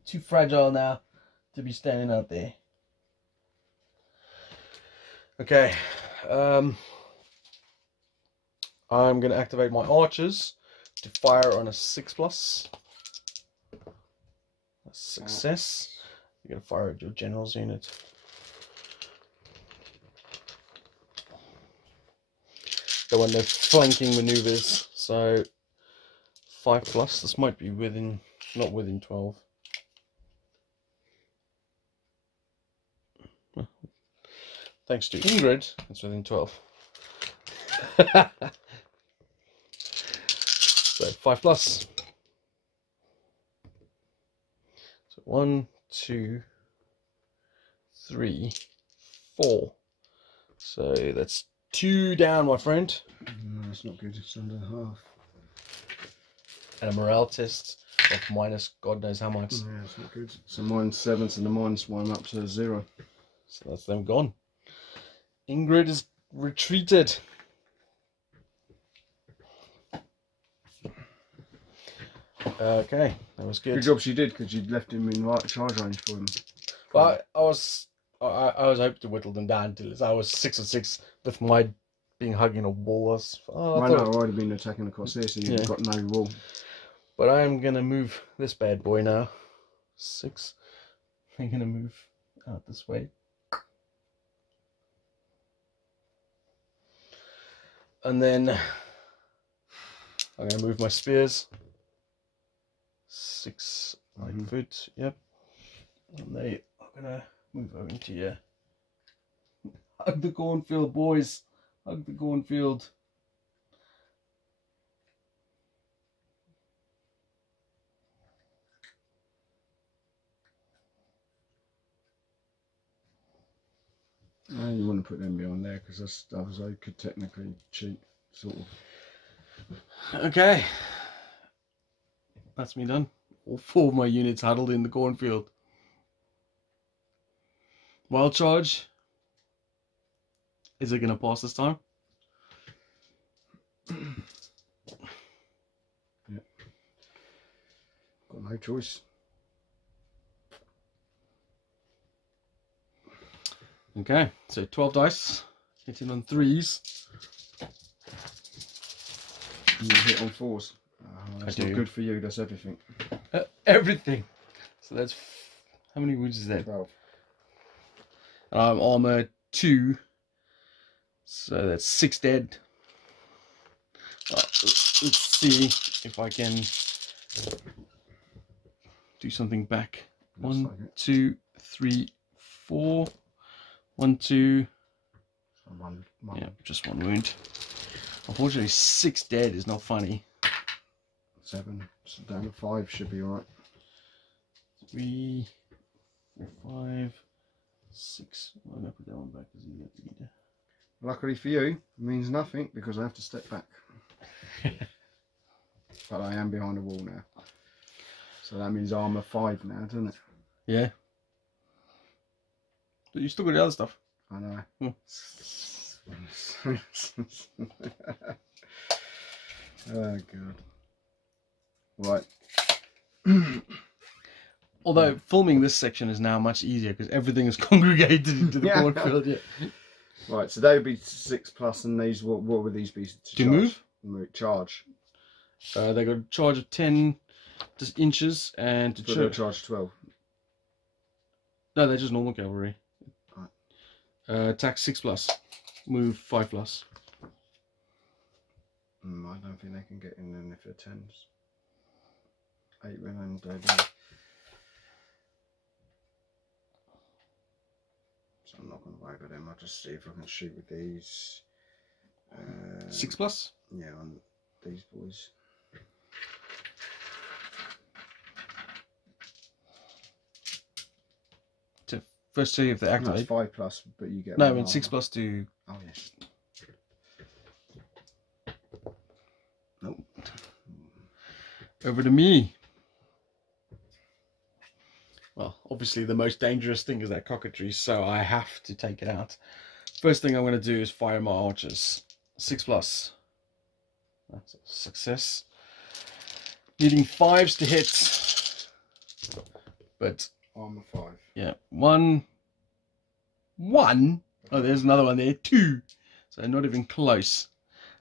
Too fragile now to be standing out there. Okay. I'm going to activate my archers to fire on a 6+. A success. You're going to fire at your general's unit. Go on their flanking maneuvers. So 5+. This might be within, not within 12. Thanks to Ingrid, it's within 12. So 5+. So 1, 2, 3, 4. So that's 2 down, my friend. No, that's not good. It's under half. And a morale test of minus God knows how much. Yeah, it's not good. So -7 and the -1 up to 0. So that's them gone. Ingrid is retreated. Okay, that was good. Good job she did, because you'd left him in right charge range for him. Well, I was hoping to whittle them down till I was 6 of 6 with my being hugging a wall. I know, I'd have been attacking across there, so you've got no wall. But I am gonna move this bad boy now. 6. I'm gonna move out this way. And then I'm going to move my spears. 6 Lightfoot, yep. And they are going to move over into here. Hug the cornfield, boys. Hug the cornfield. No, you wouldn't put them beyond there, because I could technically cheat, sort of. Okay. That's me done. All 4 of my units huddled in the cornfield. Wild charge. Is it going to pass this time? Yeah. Got no choice. Okay, so 12 dice, hitting on 3s. You hit on 4s. That's not good for you, that's everything. Everything. So that's, how many wounds is that? 12. Armor 2. So that's 6 dead. Let's see if I can do something back. 1, 2, 3, 4. 1, 2. One. Yeah, just 1 wound. Unfortunately, 6 dead is not funny. 7. So down to 5 should be alright. 3, 5, 6. I'm going to put that one back because you don't need. Luckily for you, it means nothing because I have to step back. But I am behind the wall now. So that means armour 5 now, doesn't it? Yeah. But you still got the other stuff. I know. Oh god. Right. Although filming this section is now much easier because everything is congregated into the cornfield. Yeah. Right, so they would be 6+, and these, what would these be? To move? Charge. They got a charge of 10 inches and to charge 12. No, they're just normal cavalry. Right. Attack 6+, move 5+. I don't think they can get in then if they're 10s. 8 and they do. So I'm not going to worry about them. I'll just see if I can shoot with these. 6+? Yeah, on these boys. To first see if they activate. No, it's 5+, but you get. No, I mean 6+ to. Oh yes. Nope. Over to me. Well, obviously the most dangerous thing is that cockatoo, so I have to take it out. First thing I'm going to do is fire my archers. 6+. That's a success. Needing 5s to hit. But armor 5. yeah, 1. Oh, there's another one there. 2. So not even close.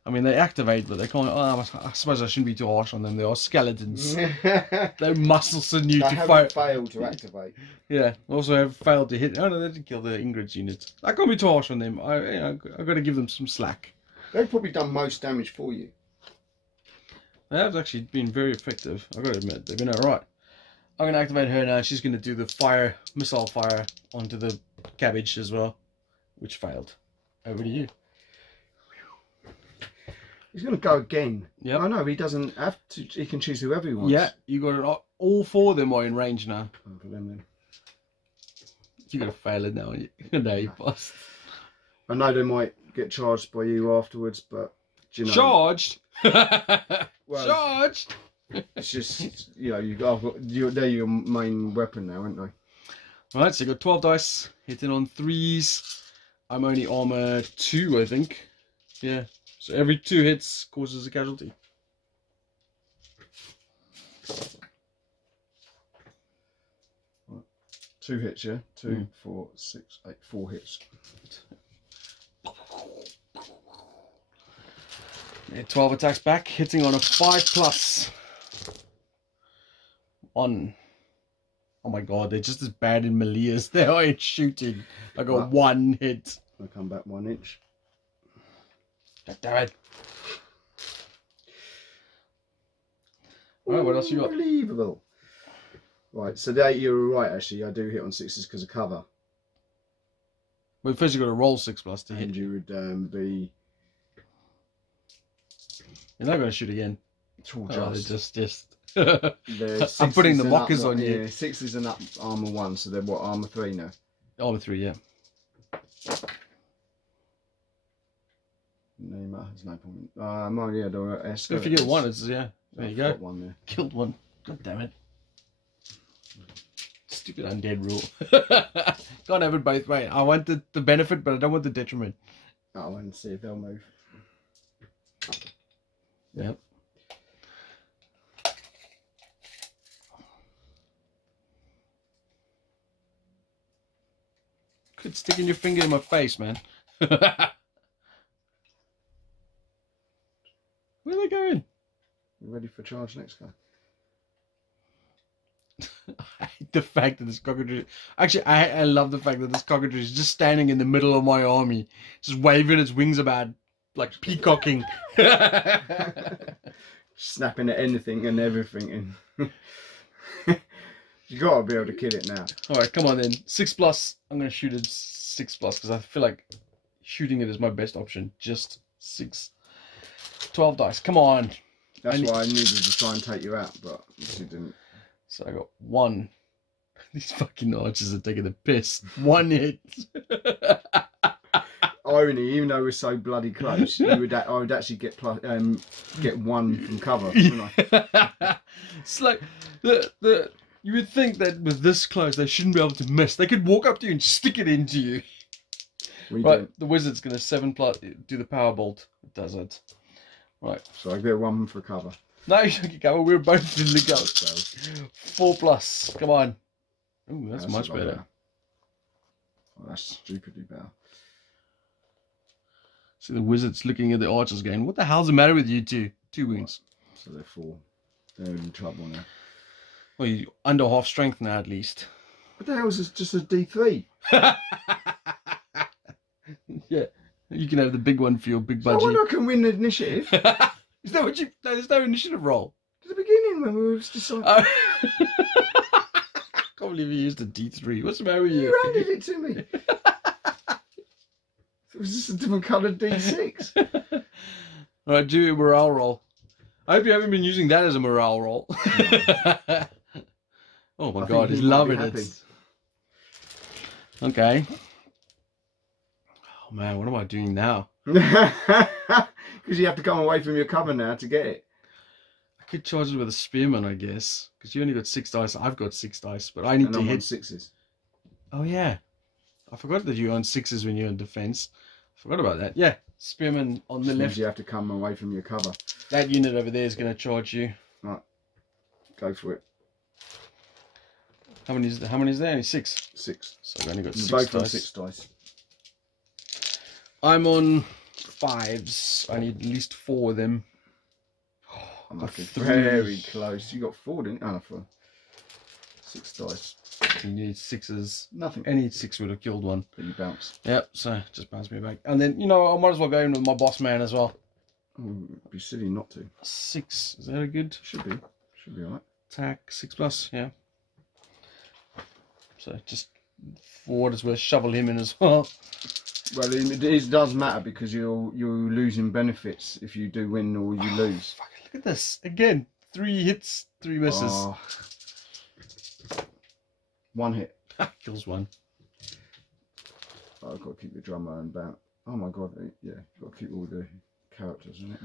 I mean, they activate, but they can't. Oh, I suppose I shouldn't be too harsh on them. They are skeletons. They're muscle sinew to haven't failed to activate. Yeah, also have failed to hit. Oh no, they did kill the Ingrid's unit. I can't be too harsh on them. I've got to give them some slack. They've probably done most damage for you. They have actually been very effective. I've got to admit, they've been alright. I'm going to activate her now. She's going to do the missile fire onto the cabbage as well, which failed. Over to you. He's going to go again. Yeah. Oh no, he doesn't have to. He can choose whoever he wants. Yeah, you got it. All 4 of them are in range now. I'll put them in. You're going to fail it now. No, you bust. I know they might get charged by you afterwards, but do you know, charged. well, charged. It's just, you know, they're your main weapon now, aren't they? Right, so you got 12 dice hitting on 3s. I'm only armor 2, I think. Yeah. So every 2 hits causes a casualty. Right. 2 hits, yeah? 2, 4, 6, 8, 4 hits. Yeah, 12 attacks back, hitting on a 5+. 1. Oh my god, they're just as bad in melee as they are in shooting. I got 1 hit. I come back 1 inch. God damn it. Alright, what else you got? Unbelievable. Right, so that you're right, actually. I do hit on 6s because of cover. Well, first you got to roll 6+ to hit. And you would be... You're not going to shoot again. Oh, just... I'm putting the mockers on you. Yeah, 6s and up armor 1, so they're what, armor 3 now? Armor 3, yeah. No, there's no point. Yeah, If you get 1, it's, yeah. There you go. One there. Killed 1. God damn it. Stupid undead rule. Can't have it both ways. I want the benefit, but I don't want the detriment. I want to see if they'll move. Yep. Quit sticking your finger in my face, man. Where are they going? You ready for charge next guy? I hate the fact that this cockatoo... Actually, I love the fact that this cockatoo is just standing in the middle of my army. Just waving its wings about, like peacocking. Snapping at anything and everything. And you got to be able to kill it now. Alright, come on then. 6+. I'm going to shoot it 6+, because I feel like shooting it is my best option. Just 6. 12 dice. Come on. That's why I needed to try and take you out, but you didn't. So I got 1. These fucking archers are taking the piss. One hit. Irony, even though we're so bloody close, I would actually get one from cover, wouldn't I? It's like you would think that with this close they shouldn't be able to miss. They could walk up to you and stick it into you. Right, the wizard's gonna 7+ do the power bolt. It does it. Right. So I get one for cover. No, you don't get cover. We're both in the go. 4+. Come on. Ooh, that's much better. Oh, that's stupidly better. See the wizard's looking at the archers going, what the hell's the matter with you two? 2 wounds. So they're 4. They're in trouble now. Well, you're under half strength now at least. But that was just a D3. Yeah. You can have the big one for your big budgie. So when I can win the initiative. Is that what you... No, there's no initiative roll. At the beginning when we were deciding. I can't believe you used a D3. What's the matter with you? You handed it to me. It was just a different coloured D6. Alright, do a morale roll. I hope you haven't been using that as a morale roll. Oh my god, he's loving it. Okay. Oh man, what am I doing now? Because you have to come away from your cover now to get it. I could charge it with a spearman, I guess. Because you only got 6 dice. I've got 6 dice, but I need to hit 6s. Oh yeah. I forgot that you earn 6s when you're in defense. I forgot about that. Yeah, spearman on the left. You have to come away from your cover. That unit over there is going to charge you. Right, go for it. How many is there? Only 6. 6. So I've only got 6 both dice. on 6 dice. I'm on 5s. I need at least 4 of them. I'm very close. You got 4, didn't you? Oh, 4. 6 dice. You need 6s. Nothing. Any 6 would have killed one. But you bounce. Yep, so just bounce me back. And then, you know, I might as well go in with my boss man as well. Oh, it'd be silly not to. 6. Is that a good? Should be. Should be alright. Attack 6+, yeah. So just for what it's worth, shovel him in as well. Well, it does matter because you're losing benefits if you do win or you lose. Fucking look at this again. 3 hits, 3 misses. Oh. 1 hit. Kills 1. Oh, I've got to keep the drummer and bounce. Oh my god, yeah, you've got to keep all the characters in it.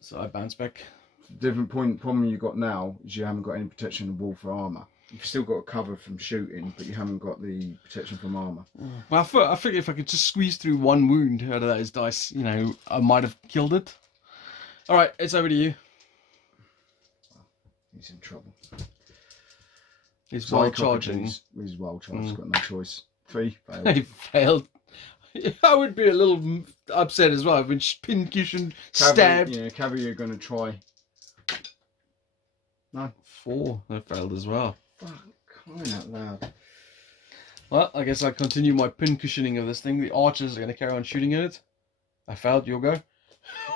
So I bounce back. The different problem you got now is you haven't got any protection of wall for armour. You've still got cover from shooting, but you haven't got the protection from armour. Well, I figure if I could just squeeze through 1 wound out of those dice, you know, I might have killed it. Alright, it's over to you. He's in trouble. He's wild charging. He's wild charging, he's got no choice. 3, failed. He failed. I would be a little upset as well. I've been pin-cushioned, stabbed. Yeah, cavalry are going to try. No. 4, that failed as well. Fuck, crying out loud. Well, I guess I'll continue my pin-cushioning of this thing. The archers are going to carry on shooting at it. I failed, you'll go.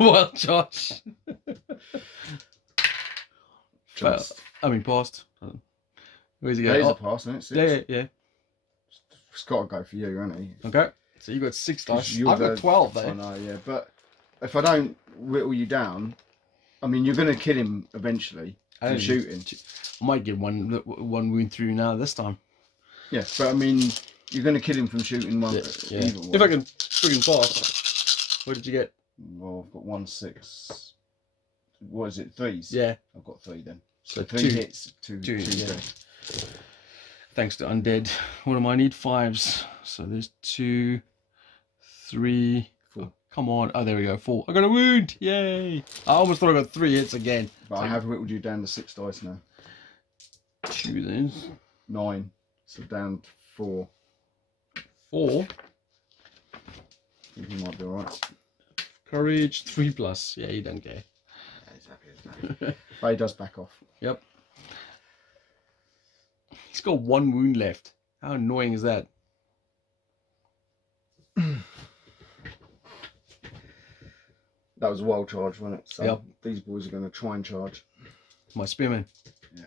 Wild charge. Passed. Where's he going? There's a pass, isn't it? 6. Yeah. It's got to go for you, hasn't he? Okay. So you got 6 dice. I've got 12 though. I know, yeah. But if I don't whittle you down, I mean, you're going to kill him eventually from shooting. I might get one wound through now this time. Yeah, but I mean, you're going to kill him from shooting one. Yeah. If I can friggin' pass. What did you get? Well, I've got 1 6. What is it? 3s? Yeah. I've got 3 then. So 3 hits, 2 yeah. Thanks to Undead. What do I need? 5s. So there's 2, 3, 4. Oh, come on. Oh, there we go. 4. I got a wound. Yay. I almost thought I got 3 hits again. But I have whittled you down to 6 dice now. 2 then. 9. So down to 4. 4? I think you might be alright. Courage 3+. Yeah, you don't care. Yeah, he's happy as that. But he does back off. Yep. He's got 1 wound left. How annoying is that? That was a wild charge, wasn't it? So yep. These boys are going to try and charge. My spearman. Yeah.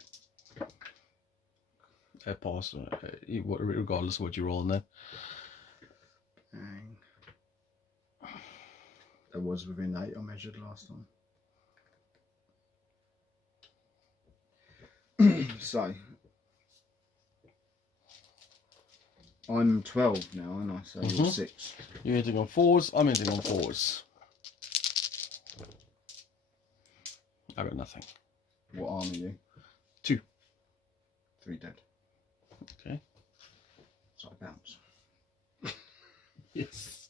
Pass. Regardless of what you roll on there. Bang. That was within 8 I measured last time. So I'm 12 now, aren't I? So you're 6. You're hitting on 4s. I'm hitting on 4s. I got nothing. What arm are you? 2. 3 dead. Okay. So I bounce. Yes.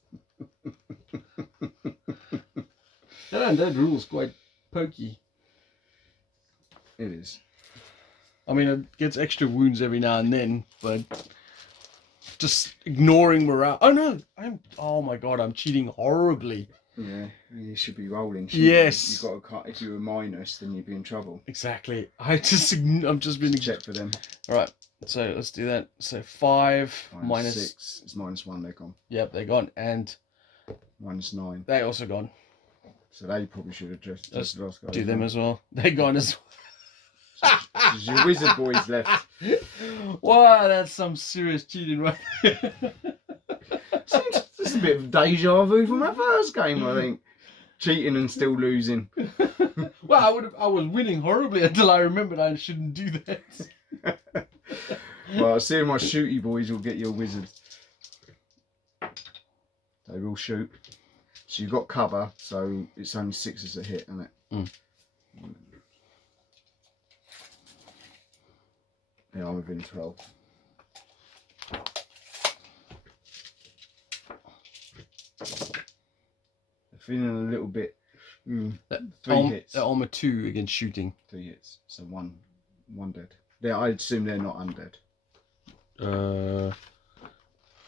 That Undead rule's quite pokey. It is. I mean, it gets extra wounds every now and then, but just ignoring morale. Oh no! Oh my god! I'm cheating horribly. Yeah, you should be rolling. Yes. You've got to cut. If you were minus, then you'd be in trouble. Exactly. I'm just being Check for them. All right. So let's do that. So 5 minus 6. It's -1. They're gone. Yep, they're gone, and -9. they also gone. So they probably should have just lost. Do them as well. They're gone as well. Your wizard boys left. Wow, that's some serious cheating right there. This is a bit of deja vu from my first game, I think. Cheating and still losing. Well, I was winning horribly until I remembered I shouldn't do that. Well, seeing my shooty boys will get your wizard. They will shoot. So you've got cover, so it's only 6s a hit, isn't it? Mm. Yeah, I'm within 12. I'm feeling a little bit. 3 hits. They're armor 2 against shooting. 3 hits. So one dead. Yeah, I assume they're not undead.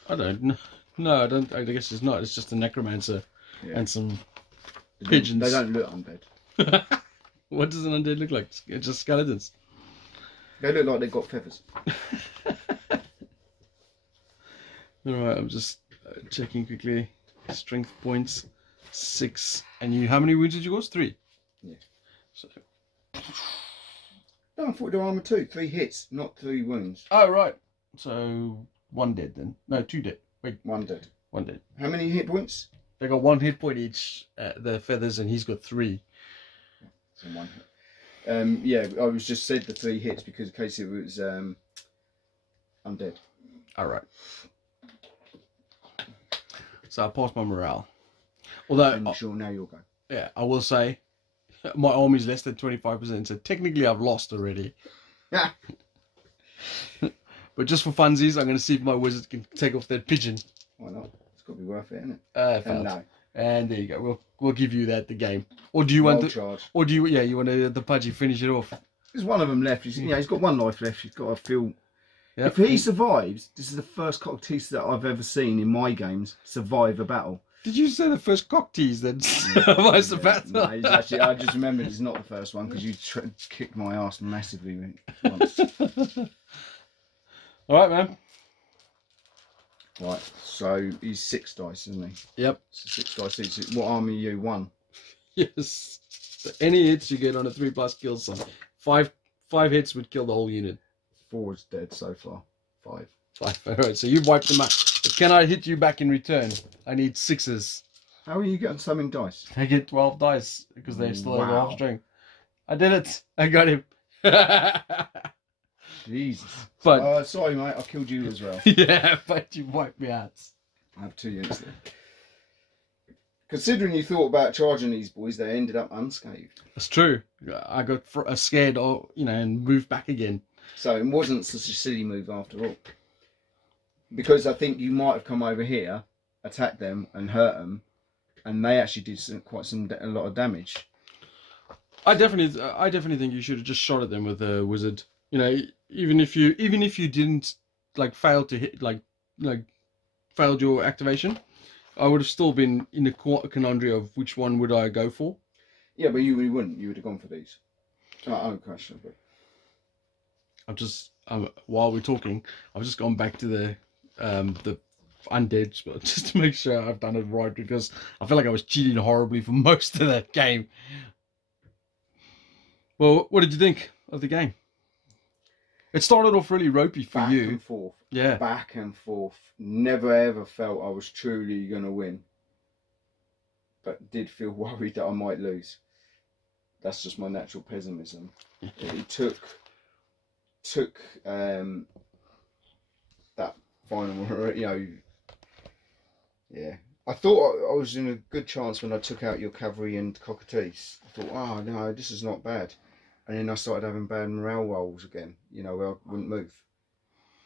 I don't know. No, I don't. I guess it's not. It's just a necromancer and some pigeons. They don't look undead. What does an undead look like? It's just skeletons. They look like they've got feathers. Alright, I'm just checking quickly. Strength points 6. And you, how many wounds did you go? 3. Yeah. So. No, I thought they were armor 2. 3 hits, not 3 wounds. Oh right. So 1 dead then. No, 2 dead. Wait. 1 dead. 1 dead. How many hit points? They got 1 hit point each. The feathers, and he's got 3. So 1 hit. Yeah, I was just said the 3 hits because in case it was undead. Alright. So I passed my morale. Although I'm sure now you'll go. Yeah, I will say my army's less than 25%, so technically I've lost already. But just for funsies, I'm going to see if my wizard can take off that pigeon. Why not? It's got to be worth it, isn't it? Failed. No. And there you go. We'll give you that the game. Or do you want to? Charge. Or do you? Yeah, you want to the pudgy finish it off? There's one of them left. He's got 1 life left. He's got to feel. Yep. If he survives, this is the first cocktease that I've ever seen in my games survive a battle. Did you say the first cock tease then? Survives the battle? No, he's actually, I just remembered it's not the first one because you kicked my ass massively once. All right, man. Right, so he's 6 dice, isn't he? Yep. So 6 dice each. What army are you? 1. Yes. So any hits you get on a 3+ kill sign. 5 hits would kill the whole unit. 4 is dead so far. 5. 5. All right, so you've wiped them out. But can I hit you back in return? I need 6s. How are you getting so many dice? I get 12 dice because they still have Wow. half strength. I did it. I got him. Jesus. But sorry, mate. I killed you as well. yeah, but you wiped me out. I have 2 units there. Considering you thought about charging these boys, they ended up unscathed. That's true. I got scared, or and moved back again. So it wasn't such a silly move after all. Because I think you might have come over here, attacked them, and hurt them, and they actually did a lot of damage. I definitely think you should have just shot at them with a wizard. Even if you didn't fail to hit, failed your activation, I would have still been in a conundrum of which one would I go for. Yeah, but you wouldn't. You would have gone for these. Oh, gosh. While we're talking, I've just gone back to the undead spell just to make sure I've done it right, because I feel like I was cheating horribly for most of that game. Well, what did you think of the game? It started off really ropey for you. Back and forth. Yeah. Back and forth. Never ever felt I was truly going to win. But did feel worried that I might lose. That's just my natural pessimism. It took that final, you know, yeah. I thought I was in a good chance when I took out your cavalry and cockatoos. I thought, oh no, this is not bad. And then I started having bad morale rolls again, you know, where I wouldn't move.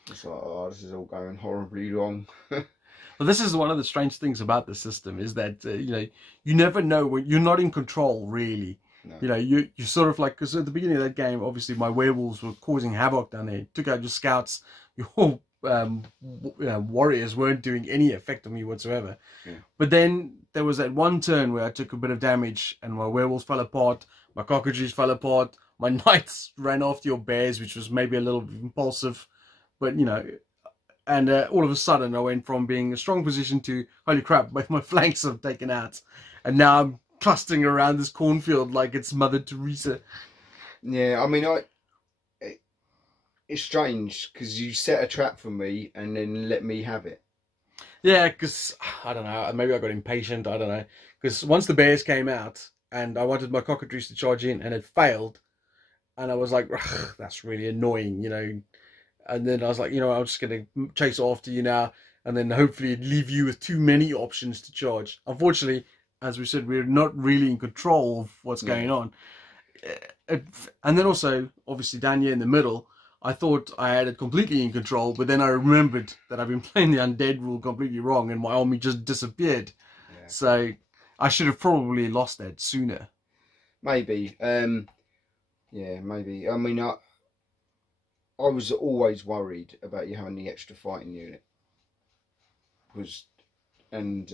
It's like, oh, this is all going horribly wrong. Well, this is one of the strange things about the system is that, you know, you never know when you're not in control, really. No. You know, you sort of like, because at the beginning of that game, obviously my werewolves were causing havoc down there. Took out your scouts, your warriors weren't doing any effect on me whatsoever. Yeah. But then there was that one turn where I took a bit of damage and my werewolves fell apart, my cockatoos fell apart, my knights ran after your bears, which was maybe a little impulsive, but you know, and all of a sudden I went from being a strong position to, holy crap, my flanks have taken out, and now I'm clustering around this cornfield like it's Mother Teresa. Yeah, I mean, it's strange because you set a trap for me and then let me have it. Yeah, because I don't know, maybe I got impatient, I don't know, because once the bears came out and I wanted my cockatoos to charge in and it failed, and I was like, that's really annoying, you know. And then I was like, you know, I'm just going to chase after you now, and then hopefully leave you with too many options to charge. Unfortunately, as we said, we're not really in control of what's going on. And then also, obviously, down here in the middle, I thought I had it completely in control, but then I remembered that I've been playing the Undead rule completely wrong, and my army just disappeared. Yeah. So I should have probably lost that sooner. Maybe. Yeah, maybe. I mean, I was always worried about you having the extra fighting unit. And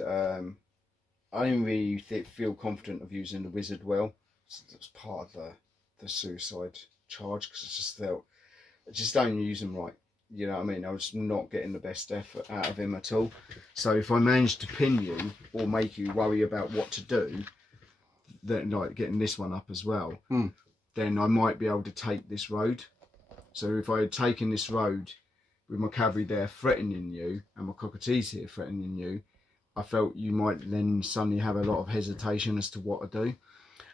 I didn't really feel confident of using the wizard well. So that was part of the suicide charge, because I just don't use them right. You know what I mean? I was not getting the best effort out of him at all. So if I managed to pin you or make you worry about what to do, then like getting this one up as well, then I might be able to take this road. So if I had taken this road with my cavalry there threatening you and my cockatoos here threatening you, I felt you might then suddenly have a lot of hesitation as to what to do.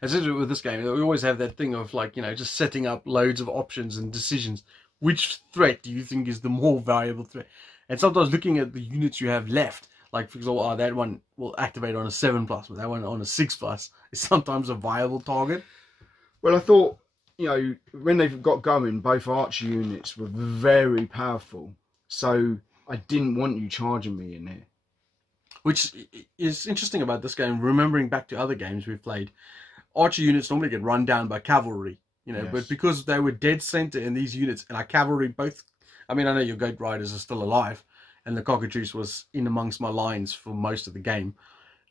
As with this game, we always have that thing of like, you know, just setting up loads of options and decisions. Which threat do you think is the more valuable threat? And sometimes looking at the units you have left, like for example, that one will activate on a 7+, but that one on a 6+ is sometimes a viable target. Well, I thought, you know, when they've got going, both archer units were very powerful. So I didn't want you charging me in there. Which is interesting about this game, remembering back to other games we've played. Archer units normally get run down by cavalry, you know, yes. But because they were dead center in these units, and our cavalry both, I mean, I know your goat riders are still alive, and the cockatrice was in amongst my lines for most of the game.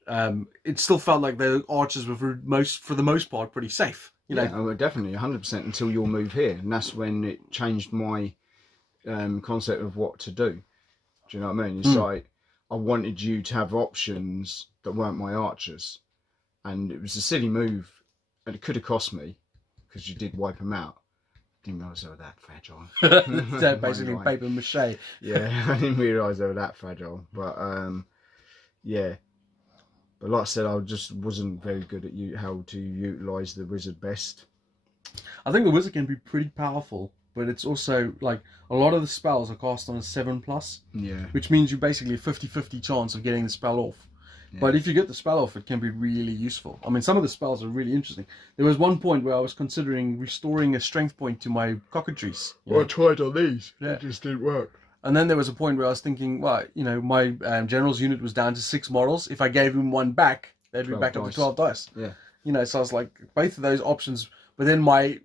It still felt like the archers were for the most part pretty safe. You know? Yeah, definitely 100% until your move here, and that's when it changed my concept of what to do. Do you know what I mean? It's like I wanted you to have options that weren't my archers, and it was a silly move, and it could have cost me because you did wipe them out. Didn't realise they were that fragile. They're basically paper mache. Yeah, I didn't realise they were that fragile, but yeah. But like I said, I just wasn't very good at how to utilise the wizard best. I think the wizard can be pretty powerful, but it's also like a lot of the spells are cast on a 7+. Yeah. Which means you basically a 50-50 chance of getting the spell off. Yeah. But if you get the spell off, it can be really useful. I mean, some of the spells are really interesting. There was one point where I was considering restoring a strength point to my cockatrice. Well, I tried on these. Yeah. It just didn't work. And then there was a point where I was thinking, well, you know, my general's unit was down to 6 models. If I gave him one back, they'd be back up to 12 dice. Yeah. You know, so I was like, both of those options. But then my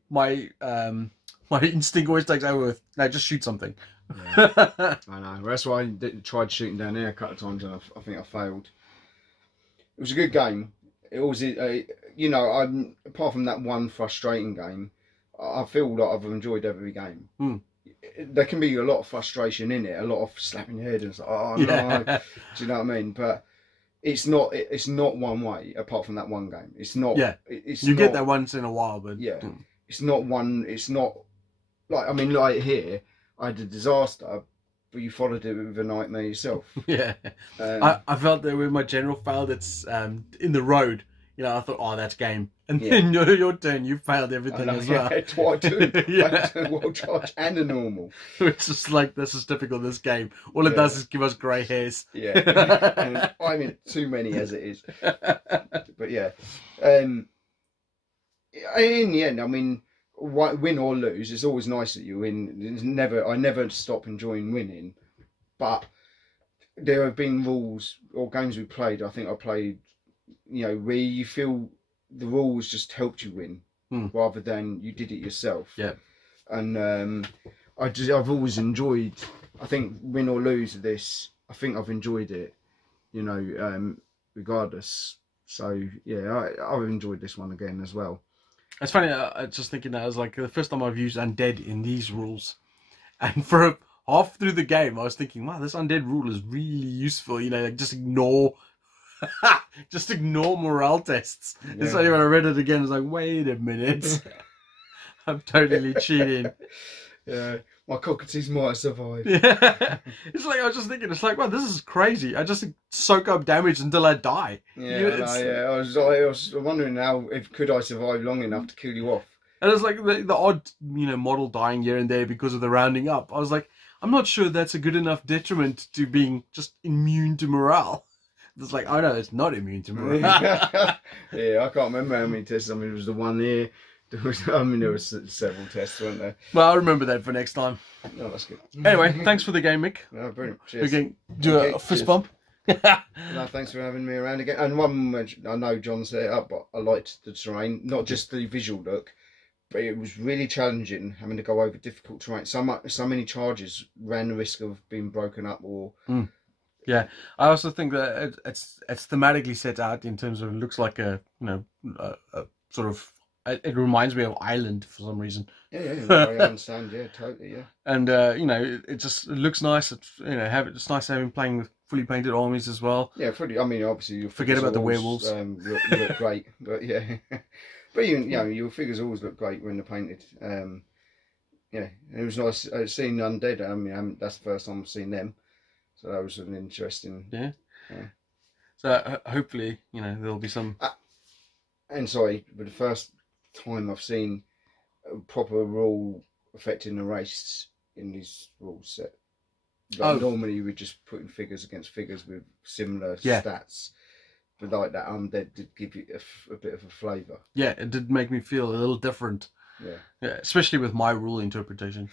instinct always takes over with, no, just shoot something. Yeah. I know. That's why I tried shooting down there a couple of times, and I think I failed. It was a good game. It was, you know, apart from that one frustrating game, I feel like I've enjoyed every game. There can be a lot of frustration in it, a lot of slapping your head and stuff. Oh no, do you know what I mean? But it's not one way. Apart from that one game, it's not. Yeah, you get that once in a while, but yeah, it's not one. It's not like, I mean, like here, I had a disaster, but you followed it with a nightmare yourself. Yeah, I felt that when my general failed, it's in the road. you know, I thought, oh, that's game. And then your turn, you failed everything as well. Yeah, twice too. Yeah. Well, charge and a normal. It's just like, this is typical of this game. All it does is give us grey hairs. Yeah. And I mean, too many as it is. But yeah. In the end, I mean, win or lose, it's always nice that you win. I never stop enjoying winning. But there have been rules or games we played, I think I played, you know, where you feel the rules just helped you win rather than you did it yourself. Yeah. And I've always enjoyed, I think, win or lose this, I think I've enjoyed it, you know, regardless. So yeah, I've enjoyed this one again as well. It's funny, I was just thinking that was like the first time I've used Undead in these rules. And for half through the game, I was thinking, wow, this Undead rule is really useful. You know, like just ignore morale tests. Yeah. It's like when I read it again, I was like, wait a minute. I'm totally cheating. Yeah, my cockatoos might have survived. Yeah. It's like, I was just thinking, it's like, wow, this is crazy. I just soak up damage until I die. Yeah, I was wondering could I survive long enough to kill you off? And it's like the odd, you know, model dying here and there because of the rounding up. I was like, I'm not sure that's a good enough detriment to being just immune to morale. It's like, oh no, it's not immune to morale. Yeah, I can't remember how many tests. I mean, it was the one here. There was several tests, weren't there? Well, I'll remember that for next time. No, that's good. Anyway, thanks for the game, Mick. No, brilliant. Cheers. We can do a fist bump. No, thanks for having me around again. And one, I know John set it up, but I liked the terrain, not just the visual look, but it was really challenging having to go over difficult terrain. So many charges ran the risk of being broken up or. Yeah, I also think that it's thematically set out in terms of, it looks like a, you know, a sort of, it reminds me of Island for some reason. Yeah, I understand. Yeah, totally. Yeah. And you know, it looks nice. It's, you know, it's nice having playing with fully painted armies as well. Yeah, I mean, obviously you forget about the werewolves. Look great, but yeah, but even, you know, your figures always look great when they're painted. Yeah, it was nice seeing Undead. I mean, that's the first time I've seen them. So that was an interesting. Yeah. So hopefully, you know, there'll be some. And sorry, but the first time I've seen a proper rule affecting the race in these rules set. Like normally you would just putting figures against figures with similar stats, but like that Undead did give you a bit of a flavour. Yeah, it did make me feel a little different. Yeah, especially with my rule interpretation.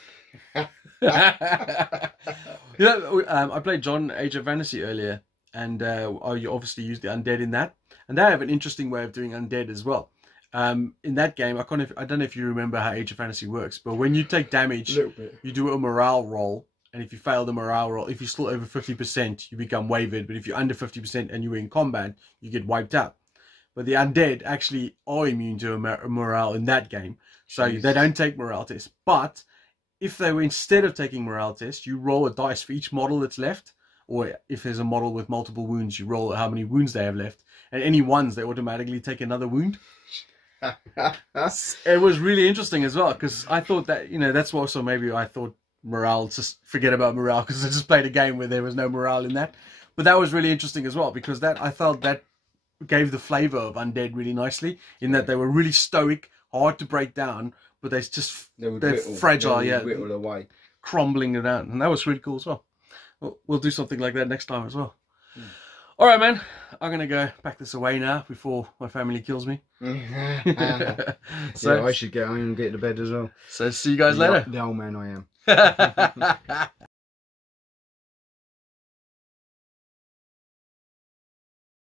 You know, I played John Age of Fantasy earlier, and you obviously used the Undead in that, and they have an interesting way of doing Undead as well. In that game, I don't know if you remember how Age of Fantasy works, but when you take damage, you do a morale roll, and if you fail the morale roll, if you're still over 50%, you become wavered, but if you're under 50% and you're in combat, you get wiped out. But the Undead actually are immune to a morale in that game, so they don't take morale tests. But if they were, instead of taking morale tests, you roll a dice for each model that's left, or if there's a model with multiple wounds, you roll how many wounds they have left, and any ones, they automatically take another wound. It was really interesting as well, because I thought that, you know, that's also maybe I thought morale, just forget about morale, because I just played a game where there was no morale in that. But that was really interesting as well, because that, I felt that gave the flavor of Undead really nicely, in that they were really stoic, hard to break down, but they're fragile, whittle away, crumbling it down, and that was really cool as well. We'll do something like that next time as well. All right, man, I'm gonna go pack this away now before my family kills me. So I should get home and get to bed as well. So see you guys later. The old man I am.